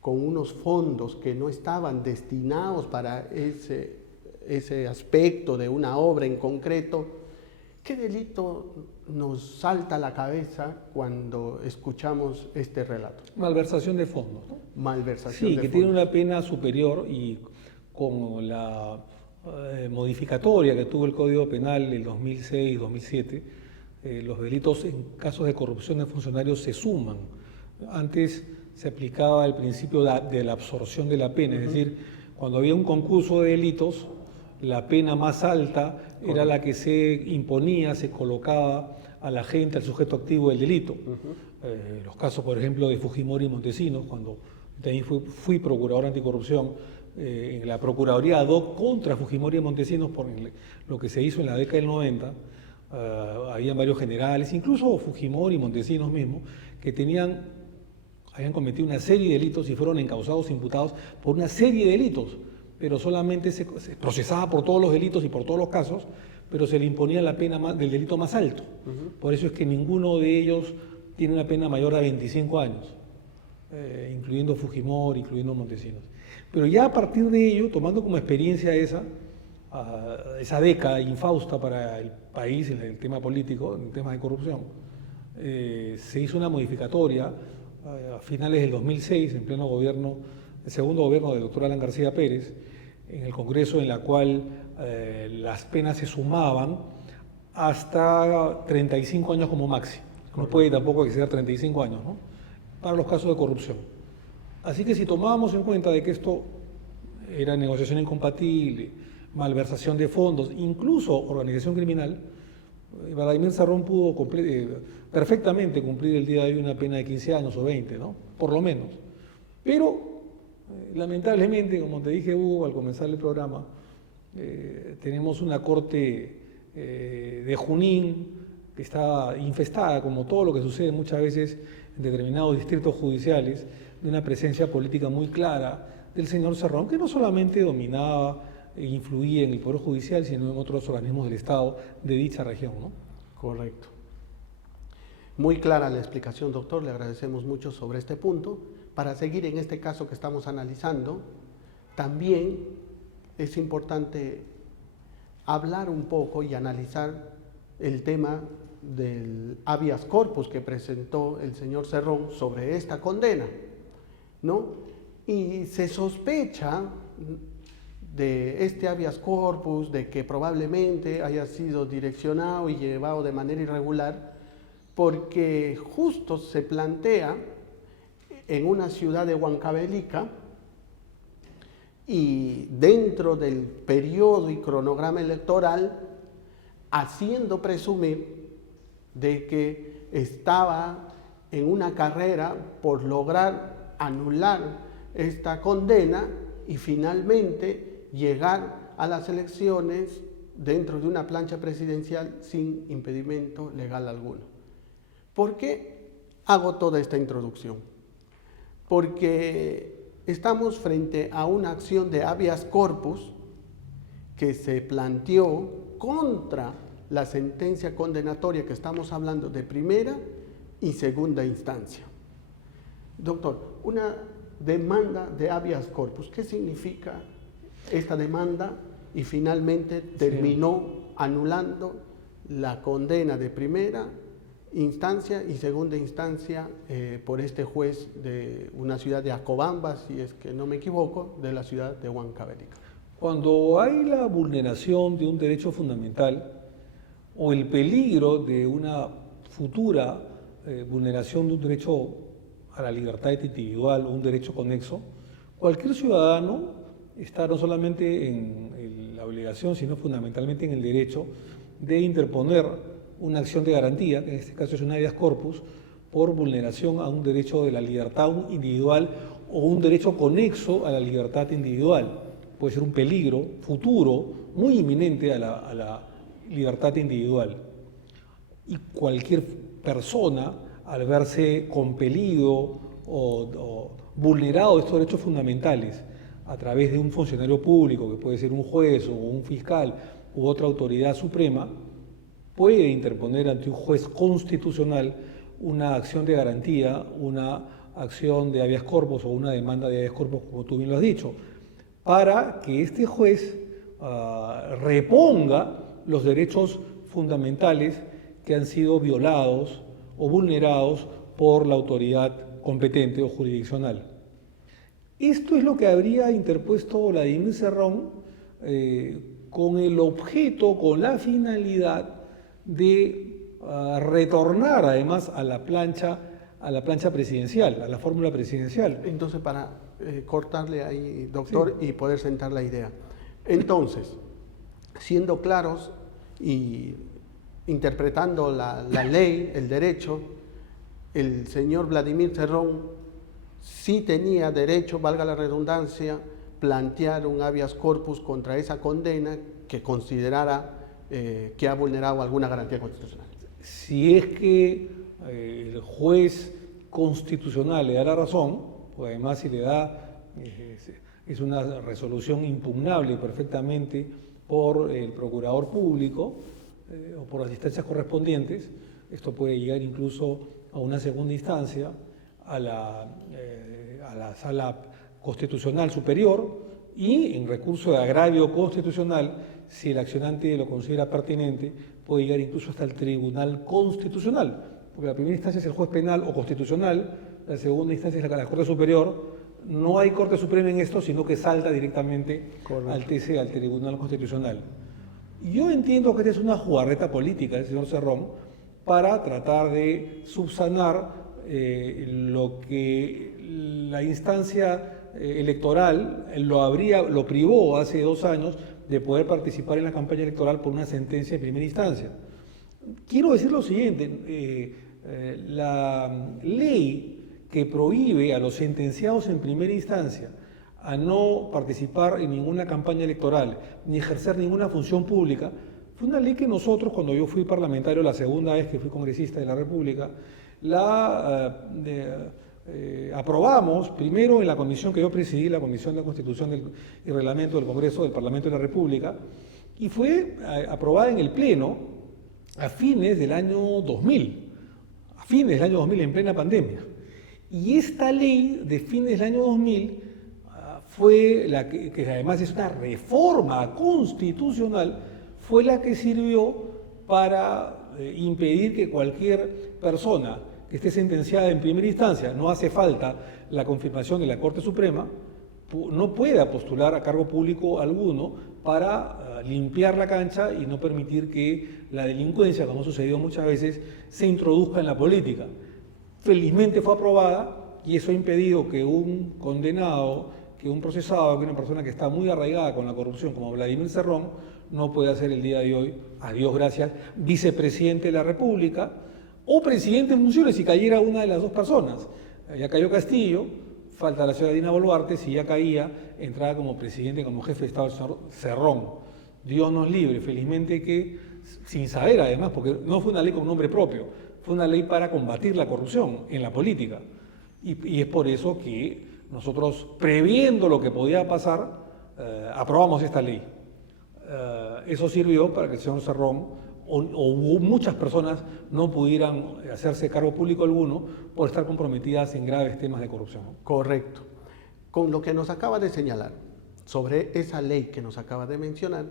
con unos fondos que no estaban destinados para ese aspecto de una obra en concreto, ¿qué delito nos salta a la cabeza cuando escuchamos este relato? Malversación de fondos, ¿no? Malversación de fondos. Sí, que tiene una pena superior y con la modificatoria que tuvo el Código Penal del 2006-2007, los delitos en casos de corrupción de funcionarios se suman. Antes se aplicaba el principio de la absorción de la pena, es decir, cuando había un concurso de delitos, la pena más alta era la que se imponía, se colocaba a la gente, al sujeto activo del delito. Los casos, por ejemplo, de Fujimori y Montesinos, cuando también fui procurador anticorrupción, en la Procuraduría ad hoc contra Fujimori y Montesinos, por lo que se hizo en la década del 90, habían varios generales, incluso Fujimori y Montesinos mismos, que habían cometido una serie de delitos y fueron encausados, imputados por una serie de delitos, pero solamente se procesaba por todos los delitos y por todos los casos, pero se le imponía la pena del delito más alto. Por eso es que ninguno de ellos tiene una pena mayor a 25 años, incluyendo Fujimori, incluyendo Montesinos. Pero ya a partir de ello, tomando como experiencia esa década infausta para el país en el tema político, en el tema de corrupción, se hizo una modificatoria a finales del 2006, en pleno gobierno, el segundo gobierno del doctor Alan García Pérez, en el Congreso, en la cual las penas se sumaban hasta 35 años como máximo. No puede tampoco exceder 35 años, ¿no?, para los casos de corrupción. Así que si tomábamos en cuenta de que esto era negociación incompatible, malversación de fondos, incluso organización criminal, Vladimir Cerrón pudo perfectamente cumplir el día de hoy una pena de 15 años o 20, ¿no?, por lo menos. Pero, lamentablemente, como te dije, Hugo, al comenzar el programa, tenemos una corte de Junín que está infestada, como todo lo que sucede muchas veces en determinados distritos judiciales, de una presencia política muy clara del señor Cerrón, que no solamente dominaba e influía en el Poder Judicial, sino en otros organismos del Estado de dicha región, ¿no? Correcto. Muy clara la explicación, doctor, le agradecemos mucho sobre este punto. Para seguir en este caso que estamos analizando, también es importante hablar un poco y analizar el tema del habeas corpus que presentó el señor Cerrón sobre esta condena, ¿no? Y se sospecha de este habeas corpus, de que probablemente haya sido direccionado y llevado de manera irregular, porque justo se plantea en una ciudad de Huancavelica y dentro del periodo y cronograma electoral, haciendo presumir de que estaba en una carrera por lograr anular esta condena y finalmente llegar a las elecciones dentro de una plancha presidencial sin impedimento legal alguno. ¿Por qué hago toda esta introducción? Porque estamos frente a una acción de habeas corpus que se planteó contra la sentencia condenatoria que estamos hablando de primera y segunda instancia. Doctor, una demanda de habeas corpus, ¿qué significa esta demanda? Y finalmente terminó anulando la condena de primera instancia y segunda instancia por este juez de una ciudad de Acobamba, si es que no me equivoco, de la ciudad de Huancavelica. Cuando hay la vulneración de un derecho fundamental o el peligro de una futura vulneración de un derecho a la libertad individual o un derecho conexo, cualquier ciudadano está no solamente en la obligación, sino fundamentalmente en el derecho de interponer una acción de garantía, que en este caso es un habeas corpus, por vulneración a un derecho de la libertad individual o un derecho conexo a la libertad individual. Puede ser un peligro futuro muy inminente a la libertad individual. Y cualquier persona, al verse compelido o vulnerado de estos derechos fundamentales a través de un funcionario público, que puede ser un juez o un fiscal u otra autoridad suprema, puede interponer ante un juez constitucional una acción de garantía, una acción de habeas corpus o una demanda de habeas corpus, como tú bien lo has dicho, para que este juez reponga los derechos fundamentales que han sido violados o vulnerados por la autoridad competente o jurisdiccional. Esto es lo que habría interpuesto Vladimir Cerrón con el objeto, con la finalidad de retornar además a la plancha presidencial, a la fórmula presidencial. Entonces, para cortarle ahí, doctor, sí, y poder sentar la idea. Entonces, siendo claros y interpretando la ley, el derecho, el señor Vladimir Cerrón sí tenía derecho, valga la redundancia, plantear un habeas corpus contra esa condena que considerara que ha vulnerado alguna garantía constitucional. Si es que el juez constitucional le da la razón, pues además si le da, es una resolución impugnable perfectamente por el procurador público o por las instancias correspondientes, esto puede llegar incluso a una segunda instancia, a la Sala Constitucional Superior, y en recurso de agravio constitucional, si el accionante lo considera pertinente, puede llegar incluso hasta el Tribunal Constitucional, porque la primera instancia es el juez penal o constitucional, la segunda instancia es la Corte Superior. No hay Corte Suprema en esto, sino que salta directamente al TC, al Tribunal Constitucional. Yo entiendo que esta es una jugarreta política del señor Cerrón para tratar de subsanar lo que la instancia electoral lo privó hace 2 años de poder participar en la campaña electoral por una sentencia de primera instancia. Quiero decir lo siguiente, la ley que prohíbe a los sentenciados en primera instancia a no participar en ninguna campaña electoral ni ejercer ninguna función pública, fue una ley que nosotros, cuando yo fui parlamentario la segunda vez que fui congresista de la República, aprobamos primero en la comisión que yo presidí, la Comisión de la Constitución y Reglamento del Congreso del Parlamento de la República, y fue aprobada en el Pleno a fines del año 2000, en plena pandemia. Y esta ley de fines del año 2000 fue la que además es una reforma constitucional, fue la que sirvió para impedir que cualquier persona que esté sentenciada en primera instancia, no hace falta la confirmación de la Corte Suprema, no pueda postular a cargo público alguno para limpiar la cancha y no permitir que la delincuencia, como ha sucedido muchas veces, se introduzca en la política. Felizmente fue aprobada y eso ha impedido que un condenado, que un procesado, que una persona que está muy arraigada con la corrupción como Vladimir Cerrón, no pueda ser el día de hoy, a Dios gracias, vicepresidente de la República o presidente en funciones si cayera una de las dos personas. Ya cayó Castillo, falta la ciudad de Dina Boluarte, si ya caía, entraba como presidente, como jefe de Estado Cerrón. Dios nos libre, felizmente que, sin saber además, porque no fue una ley con nombre propio, fue una ley para combatir la corrupción en la política. Y es por eso que nosotros, previendo lo que podía pasar, aprobamos esta ley. Eso sirvió para que el señor Cerrón o muchas personas no pudieran hacerse cargo público alguno por estar comprometidas en graves temas de corrupción. Correcto. Con lo que nos acaba de señalar sobre esa ley que nos acaba de mencionar,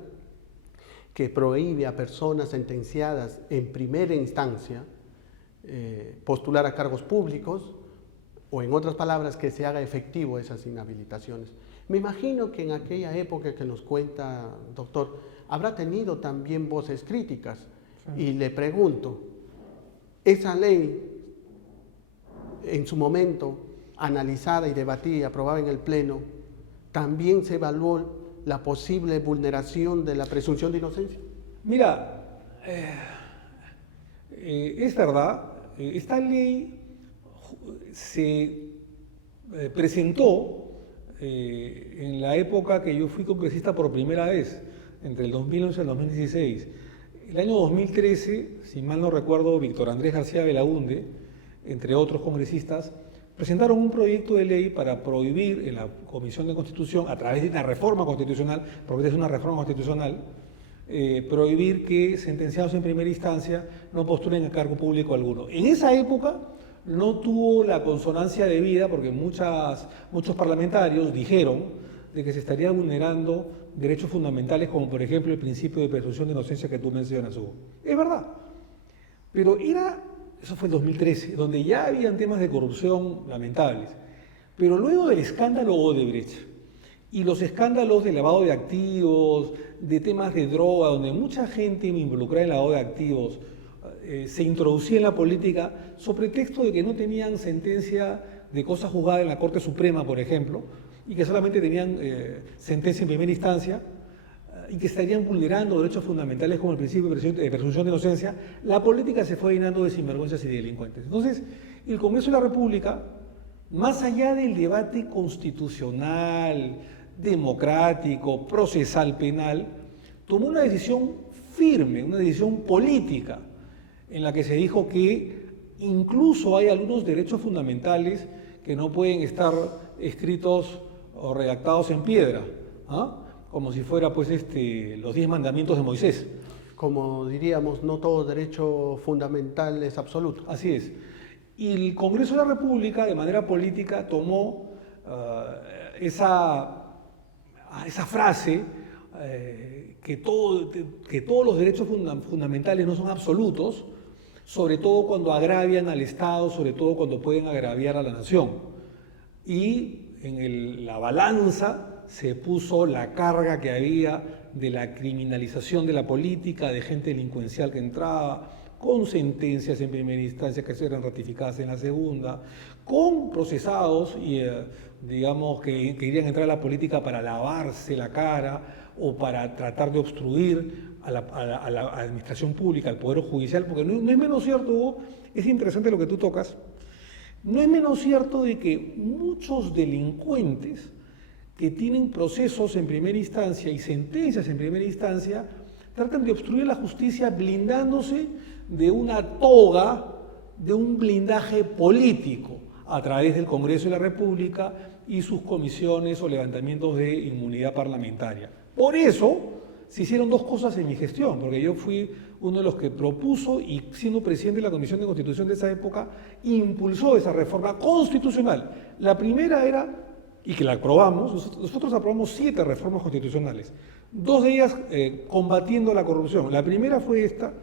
que prohíbe a personas sentenciadas en primera instancia postular a cargos públicos, o en otras palabras, que se haga efectivo esas inhabilitaciones. Me imagino que en aquella época que nos cuenta, doctor, habrá tenido también voces críticas. Sí. Y le pregunto, esa ley, en su momento, analizada y debatida y aprobada en el Pleno, ¿también se evaluó la posible vulneración de la presunción de inocencia? Mira, es verdad, esta ley se presentó en la época que yo fui congresista por primera vez, entre el 2011 y el 2016. El año 2013, si mal no recuerdo, Víctor Andrés García Belaúnde, entre otros congresistas, presentaron un proyecto de ley para prohibir en la Comisión de Constitución, a través de una reforma constitucional, porque es una reforma constitucional, prohibir que sentenciados en primera instancia no postulen a cargo público alguno. En esa época no tuvo la consonancia debida porque muchos parlamentarios dijeron de que se estaría vulnerando derechos fundamentales como por ejemplo el principio de presunción de inocencia que tú mencionas, Hugo. Es verdad, pero eso fue el 2013, donde ya habían temas de corrupción lamentables. Pero luego del escándalo Odebrecht y los escándalos de lavado de activos, de temas de droga, donde mucha gente involucrada en lavado de activos se introducía en la política sobre pretexto de que no tenían sentencia de cosa juzgada en la Corte Suprema, por ejemplo, y que solamente tenían sentencia en primera instancia, y que estarían vulnerando derechos fundamentales como el principio de presunción de inocencia, la política se fue llenando de sinvergüenzas y de delincuentes. Entonces, el Congreso de la República, más allá del debate constitucional, democrático, procesal, penal, tomó una decisión firme, una decisión política, en la que se dijo que incluso hay algunos derechos fundamentales que no pueden estar escritos o redactados en piedra, ¿ah? Como si fuera pues los 10 mandamientos de Moisés. Como diríamos, no todo derecho fundamental es absoluto. Así es. Y el Congreso de la República, de manera política, tomó esa frase que todos los derechos fundamentales no son absolutos, sobre todo cuando agravian al Estado, sobre todo cuando pueden agraviar a la nación. Y en la balanza se puso la carga que había de la criminalización de la política, de gente delincuencial que entraba, con sentencias en primera instancia que eran ratificadas en la segunda, con procesados y digamos que querían entrar a la política para lavarse la cara o para tratar de obstruir a la administración pública, al Poder Judicial, porque no es menos cierto, Hugo, es interesante lo que tú tocas, no es menos cierto de que muchos delincuentes que tienen procesos en primera instancia y sentencias en primera instancia tratan de obstruir la justicia blindándose de una toga, de un blindaje político a través del Congreso de la República y sus comisiones o levantamientos de inmunidad parlamentaria. Por eso se hicieron dos cosas en mi gestión, porque yo fui uno de los que propuso y siendo presidente de la Comisión de Constitución de esa época, impulsó esa reforma constitucional. La primera era, y que la aprobamos, nosotros aprobamos 7 reformas constitucionales, 2 de ellas combatiendo la corrupción. La primera fue esta,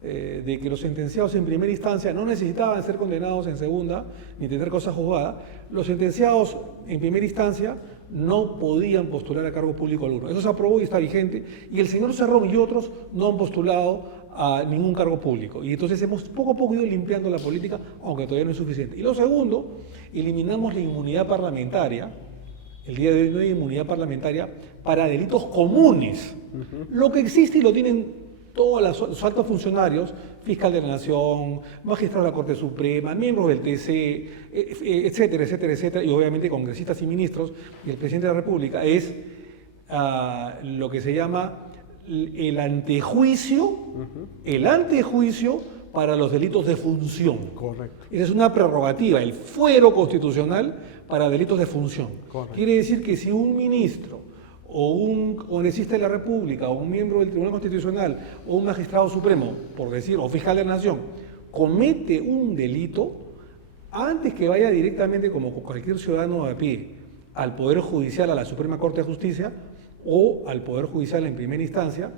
de que los sentenciados en primera instancia no necesitaban ser condenados en segunda, ni tener cosa juzgada. Los sentenciados en primera instancia no podían postular a cargo público alguno. Eso se aprobó y está vigente, y el señor Cerrón y otros no han postulado a ningún cargo público. Y entonces hemos poco a poco ido limpiando la política, aunque todavía no es suficiente. Y lo segundo, eliminamos la inmunidad parlamentaria. El día de hoy no hay inmunidad parlamentaria para delitos comunes. Lo que existe y lo tienen todos los altos funcionarios, fiscal de la Nación, magistrado de la Corte Suprema, miembros del TC, etcétera, etcétera, etcétera, y obviamente congresistas y ministros y el presidente de la República, es lo que se llama el antejuicio, para los delitos de función. Correcto. Esa es una prerrogativa, el fuero constitucional para delitos de función. Correcto. Quiere decir que si un ministro o un congresista de la República, o un miembro del Tribunal Constitucional, o un magistrado supremo, por decir, o fiscal de la Nación, comete un delito, antes que vaya directamente, como cualquier ciudadano a pie, al Poder Judicial, a la Suprema Corte de Justicia, o al Poder Judicial en primera instancia,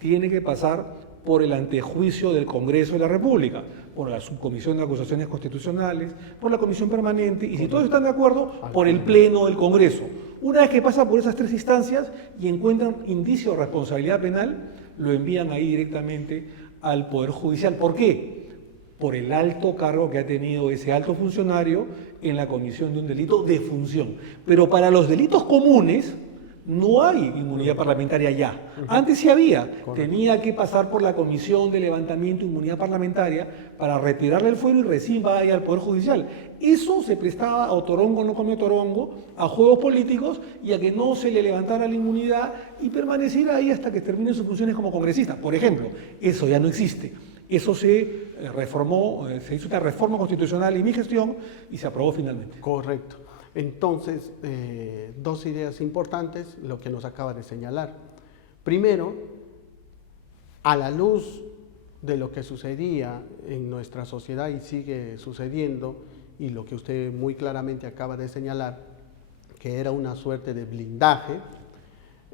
tiene que pasar por el antejuicio del Congreso de la República, por la Subcomisión de Acusaciones Constitucionales, por la Comisión Permanente, y si todos están de acuerdo, por el Pleno del Congreso. Una vez que pasa por esas tres instancias y encuentran indicio de responsabilidad penal, lo envían ahí directamente al Poder Judicial. ¿Por qué? Por el alto cargo que ha tenido ese alto funcionario en la comisión de un delito de función. Pero para los delitos comunes no hay inmunidad parlamentaria ya. Antes sí había. Tenía que pasar por la Comisión de Levantamiento de Inmunidad Parlamentaria para retirarle el fuero y recién va ahí al Poder Judicial. Eso se prestaba a Otorongo no come Otorongo, a juegos políticos y a que no se le levantara la inmunidad y permaneciera ahí hasta que termine sus funciones como congresista. Por ejemplo, eso ya no existe. Eso se reformó, se hizo una reforma constitucional en mi gestión y se aprobó finalmente. Correcto. Entonces, dos ideas importantes, lo que nos acaba de señalar. Primero, a la luz de lo que sucedía en nuestra sociedad y sigue sucediendo, y lo que usted muy claramente acaba de señalar, que era una suerte de blindaje,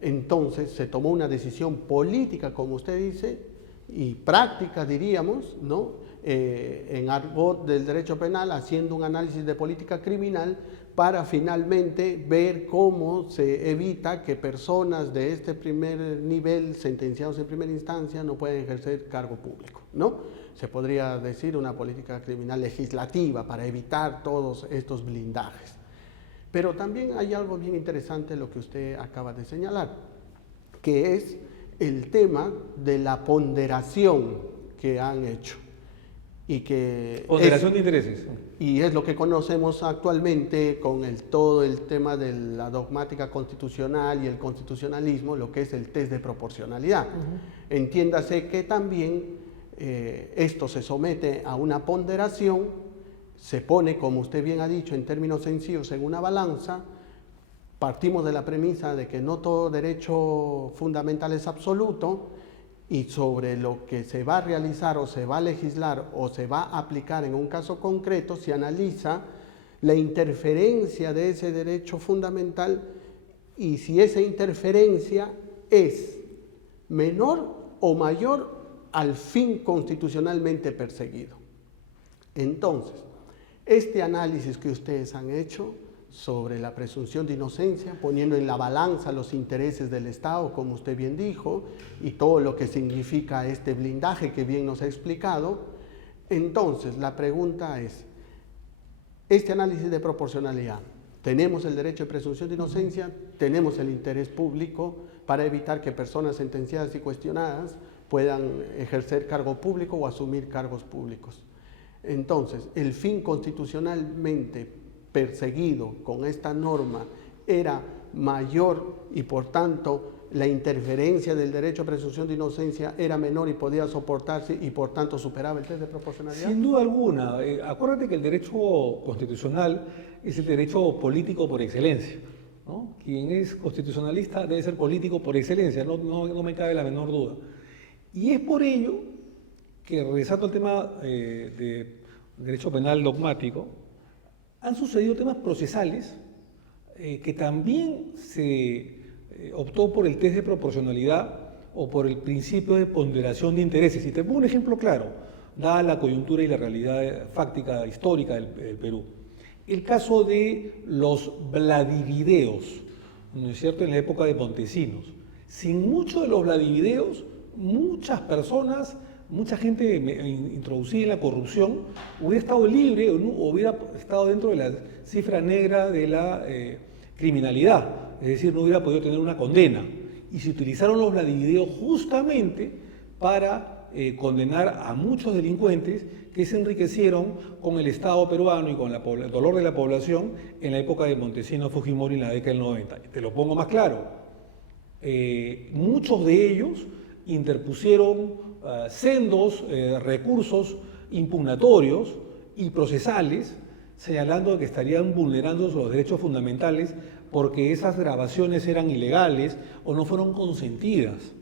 entonces se tomó una decisión política, como usted dice, y práctica, diríamos, ¿no? En argot del derecho penal, haciendo un análisis de política criminal para finalmente ver cómo se evita que personas de este primer nivel, sentenciados en primera instancia, no puedan ejercer cargo público, ¿no? Se podría decir una política criminal legislativa para evitar todos estos blindajes. Pero también hay algo bien interesante lo que usted acaba de señalar, que es el tema de la ponderación que han hecho. Y que ponderación de intereses. Y es lo que conocemos actualmente con todo el tema de la dogmática constitucional y el constitucionalismo, lo que es el test de proporcionalidad. Entiéndase que también esto se somete a una ponderación, se pone, como usted bien ha dicho, en términos sencillos, en una balanza. Partimos de la premisa de que no todo derecho fundamental es absoluto, y sobre lo que se va a realizar o se va a legislar o se va a aplicar en un caso concreto, se analiza la interferencia de ese derecho fundamental y si esa interferencia es menor o mayor al fin constitucionalmente perseguido. Entonces, este análisis que ustedes han hecho sobre la presunción de inocencia, poniendo en la balanza los intereses del Estado, como usted bien dijo, y todo lo que significa este blindaje que bien nos ha explicado. Entonces, la pregunta es, este análisis de proporcionalidad, tenemos el derecho de presunción de inocencia, tenemos el interés público para evitar que personas sentenciadas y cuestionadas puedan ejercer cargo público o asumir cargos públicos. Entonces, el fin constitucionalmente perseguido con esta norma era mayor y por tanto la interferencia del derecho a presunción de inocencia era menor y podía soportarse y por tanto superaba el test de proporcionalidad. Sin duda alguna. Acuérdate que el derecho constitucional es el derecho político por excelencia, ¿no? Quien es constitucionalista debe ser político por excelencia, no me cabe la menor duda. Y es por ello que, regresando al tema de derecho penal dogmático, han sucedido temas procesales que también se optó por el test de proporcionalidad o por el principio de ponderación de intereses. Y te pongo un ejemplo claro, dada la coyuntura y la realidad fáctica histórica del Perú. El caso de los Vladivideos, ¿no es cierto?, en la época de Montesinos. Sin muchos de los Vladivideos, muchas personas, mucha gente introducida en la corrupción hubiera estado libre o hubiera estado dentro de la cifra negra de la criminalidad, es decir, no hubiera podido tener una condena. Y se utilizaron los Vladivideos justamente para condenar a muchos delincuentes que se enriquecieron con el Estado peruano y con el dolor de la población en la época de Montesinos Fujimori en la década del 90. Te lo pongo más claro. Muchos de ellos interpusieron sendos recursos impugnatorios y procesales, señalando que estarían vulnerando los derechos fundamentales porque esas grabaciones eran ilegales o no fueron consentidas.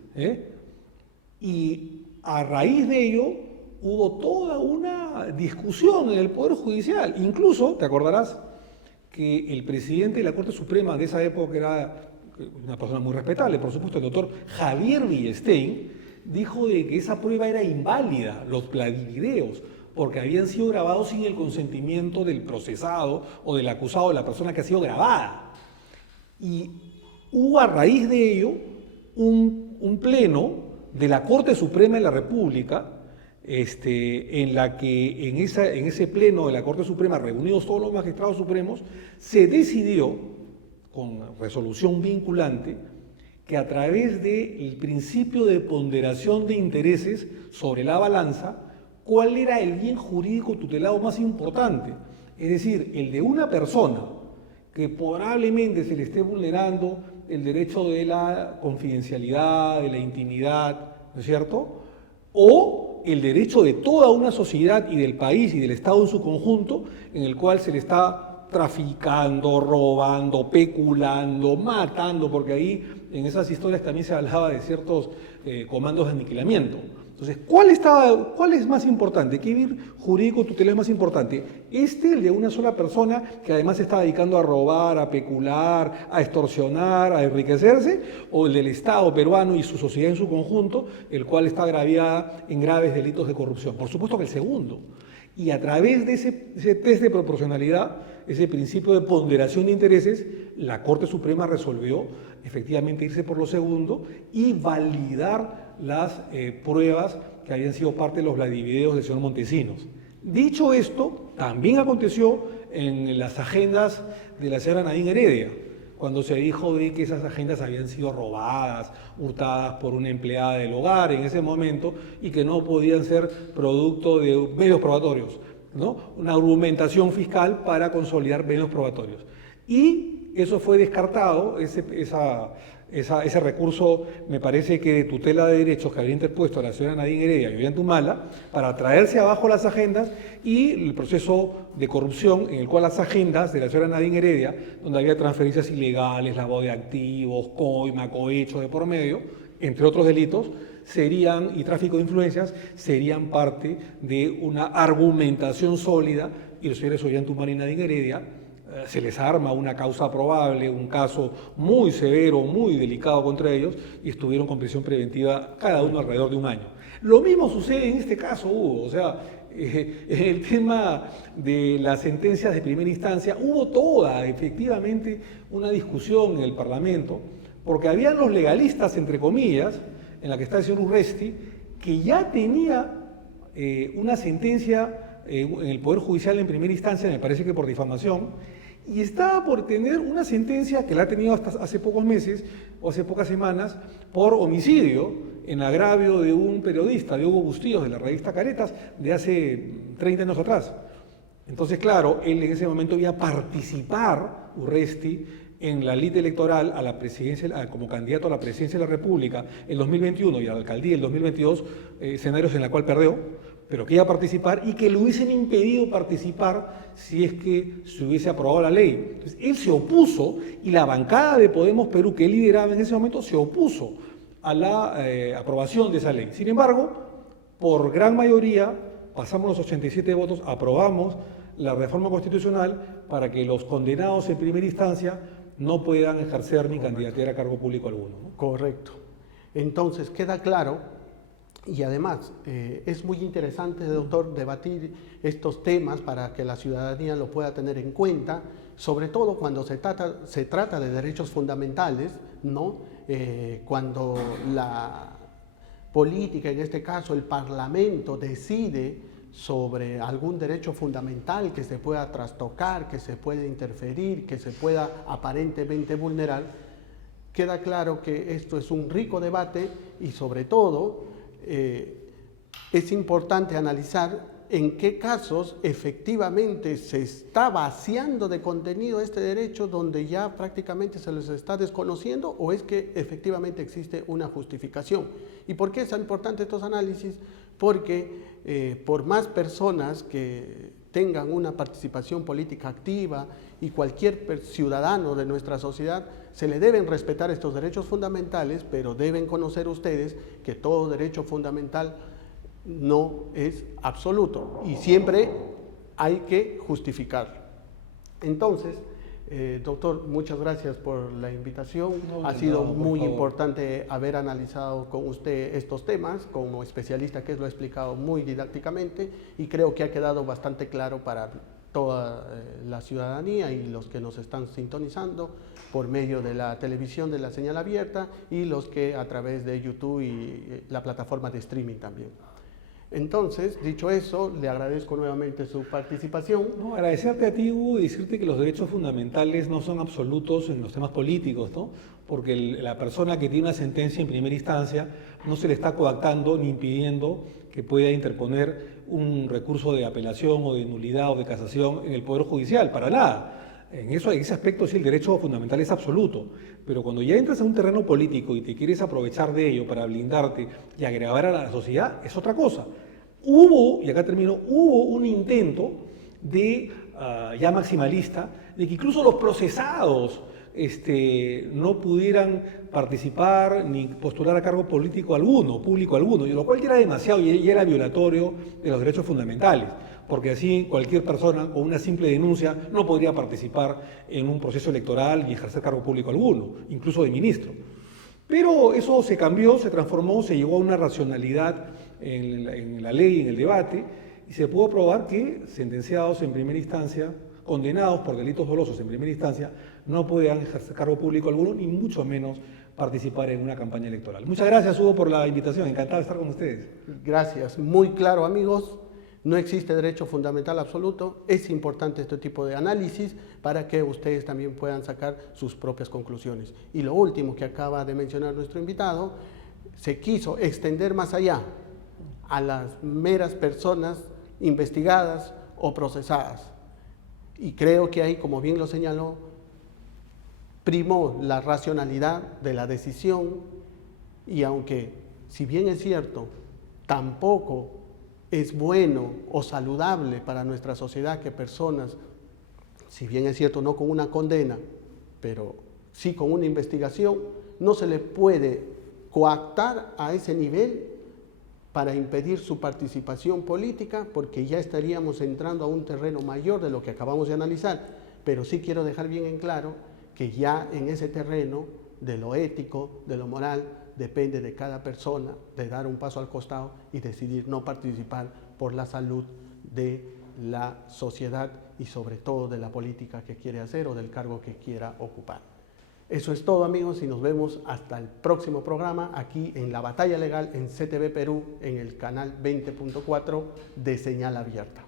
Y a raíz de ello hubo toda una discusión en el Poder Judicial. Incluso, te acordarás, que el presidente de la Corte Suprema de esa época, que era una persona muy respetable, por supuesto, el doctor Javier Villestein, dijo de que esa prueba era inválida, los Vladivideos, porque habían sido grabados sin el consentimiento del procesado o del acusado, de la persona que ha sido grabada. Y hubo a raíz de ello un pleno de la Corte Suprema de la República, en la que en ese pleno de la Corte Suprema, reunidos todos los magistrados supremos, se decidió, con resolución vinculante, que a través del principio de ponderación de intereses sobre la balanza, cuál era el bien jurídico tutelado más importante, es decir, el de una persona que probablemente se le esté vulnerando el derecho de la confidencialidad, de la intimidad, ¿no es cierto?, o el derecho de toda una sociedad y del país y del Estado en su conjunto, en el cual se le está traficando, robando, peculando, matando, porque ahí en esas historias también se hablaba de ciertos comandos de aniquilamiento. Entonces, ¿cuál es más importante? ¿Qué bien jurídico tutelado es más importante? El de una sola persona que además se está dedicando a robar, a pecular, a extorsionar, a enriquecerse, o el del Estado peruano y su sociedad en su conjunto, el cual está agraviada en graves delitos de corrupción? Por supuesto que el segundo. Y a través de ese test de proporcionalidad, ese principio de ponderación de intereses, la Corte Suprema resolvió efectivamente irse por lo segundo y validar las pruebas que habían sido parte de los Vladivideos del señor Montesinos. Dicho esto, también aconteció en las agendas de la señora Nadine Heredia, cuando se dijo de que esas agendas habían sido robadas, hurtadas por una empleada del hogar en ese momento y que no podían ser producto de medios probatorios, ¿no? Una argumentación fiscal para consolidar medios probatorios. Y eso fue descartado, ese recurso, me parece que de tutela de derechos que había interpuesto la señora Nadine Heredia y Ollanta, para traerse abajo las agendas y el proceso de corrupción en el cual las agendas de la señora Nadine Heredia, donde había transferencias ilegales, lavado de activos, coima, cohecho de por medio, entre otros delitos, y tráfico de influencias, serían parte de una argumentación sólida y los señores Ollanta y Nadine Heredia se les arma una causa probable, un caso muy severo, muy delicado contra ellos, y estuvieron con prisión preventiva cada uno alrededor de un año. Lo mismo sucede en este caso, Hugo. O sea, en el tema de las sentencias de primera instancia hubo efectivamente una discusión en el Parlamento, porque habían los legalistas, entre comillas, en la que está el señor Urresti, que ya tenía una sentencia en el Poder Judicial en primera instancia, me parece que por difamación, y estaba por tener una sentencia que la ha tenido hasta hace pocos meses o hace pocas semanas por homicidio en agravio de un periodista, de Hugo Bustillos, de la revista Caretas, de hace 30 años atrás. Entonces, claro, él en ese momento iba a participar, Urresti, en la lid electoral a la presidencia, como candidato a la presidencia de la República en 2021 y a la alcaldía en 2022, escenarios en la cual perdió, pero que iba a participar y que le hubiesen impedido participar si es que se hubiese aprobado la ley. Entonces, él se opuso y la bancada de Podemos Perú, que él lideraba en ese momento, se opuso a la aprobación de esa ley. Sin embargo, por gran mayoría, pasamos los 87 votos, aprobamos la reforma constitucional para que los condenados en primera instancia no puedan ejercer ni candidatear a cargo público alguno, ¿no? Correcto. Entonces, queda claro Y además, es muy interesante, doctor, debatir estos temas para que la ciudadanía lo pueda tener en cuenta, sobre todo cuando se trata de derechos fundamentales, ¿no? Cuando la política, en este caso el Parlamento, decide sobre algún derecho fundamental que se pueda trastocar, que se pueda interferir, que se pueda aparentemente vulnerar, queda claro que esto es un rico debate y sobre todo es importante analizar en qué casos efectivamente se está vaciando de contenido este derecho donde ya prácticamente se les está desconociendo o es que efectivamente existe una justificación. ¿Y por qué es tan importante estos análisis? Porque por más personas que tengan una participación política activa y cualquier ciudadano de nuestra sociedad, se le deben respetar estos derechos fundamentales, pero deben conocer ustedes que todo derecho fundamental no es absoluto y siempre hay que justificarlo. Entonces, doctor, muchas gracias por la invitación. Ha sido muy importante haber analizado con usted estos temas, como especialista que lo ha explicado muy didácticamente y creo que ha quedado bastante claro para toda la ciudadanía y los que nos están sintonizando por medio de la televisión de la señal abierta y los que a través de YouTube y la plataforma de streaming también. Entonces, dicho eso, le agradezco nuevamente su participación. No, agradecerte a ti, Hugo, y decirte que los derechos fundamentales no son absolutos en los temas políticos, ¿no? Porque la persona que tiene una sentencia en primera instancia no se le está coactando ni impidiendo que pueda interponer un recurso de apelación o de nulidad o de casación en el Poder Judicial, para nada. En ese aspecto sí el derecho fundamental es absoluto, pero cuando ya entras a un terreno político y te quieres aprovechar de ello para blindarte y agregar a la sociedad, es otra cosa. Hubo, y acá termino, hubo un intento de, ya maximalista, de que incluso los procesados no pudieran participar ni postular a cargo político alguno, público alguno, y lo cual ya era demasiado y era violatorio de los derechos fundamentales, porque así cualquier persona con una simple denuncia no podría participar en un proceso electoral ni ejercer cargo público alguno, incluso de ministro. Pero eso se cambió, se transformó, se llegó a una racionalidad en la ley, en el debate, y se pudo probar que sentenciados en primera instancia, condenados por delitos dolosos en primera instancia, no podían ejercer cargo público alguno, ni mucho menos participar en una campaña electoral. Muchas gracias, Hugo, por la invitación. Encantado de estar con ustedes. Gracias. Muy claro, amigos. No existe derecho fundamental absoluto. Es importante este tipo de análisis para que ustedes también puedan sacar sus propias conclusiones. Y lo último que acaba de mencionar nuestro invitado, se quiso extender más allá a las meras personas investigadas o procesadas. Y creo que ahí, como bien lo señaló, primó la racionalidad de la decisión y aunque, si bien es cierto, tampoco es bueno o saludable para nuestra sociedad que personas, si bien es cierto, no con una condena, pero sí con una investigación, no se le puede coactar a ese nivel para impedir su participación política, porque ya estaríamos entrando a un terreno mayor de lo que acabamos de analizar. Pero sí quiero dejar bien en claro que ya en ese terreno de lo ético, de lo moral, depende de cada persona de dar un paso al costado y decidir no participar por la salud de la sociedad y sobre todo de la política que quiere hacer o del cargo que quiera ocupar. Eso es todo, amigos, y nos vemos hasta el próximo programa aquí en La Batalla Legal en CTV Perú en el canal 20.4 de Señal Abierta.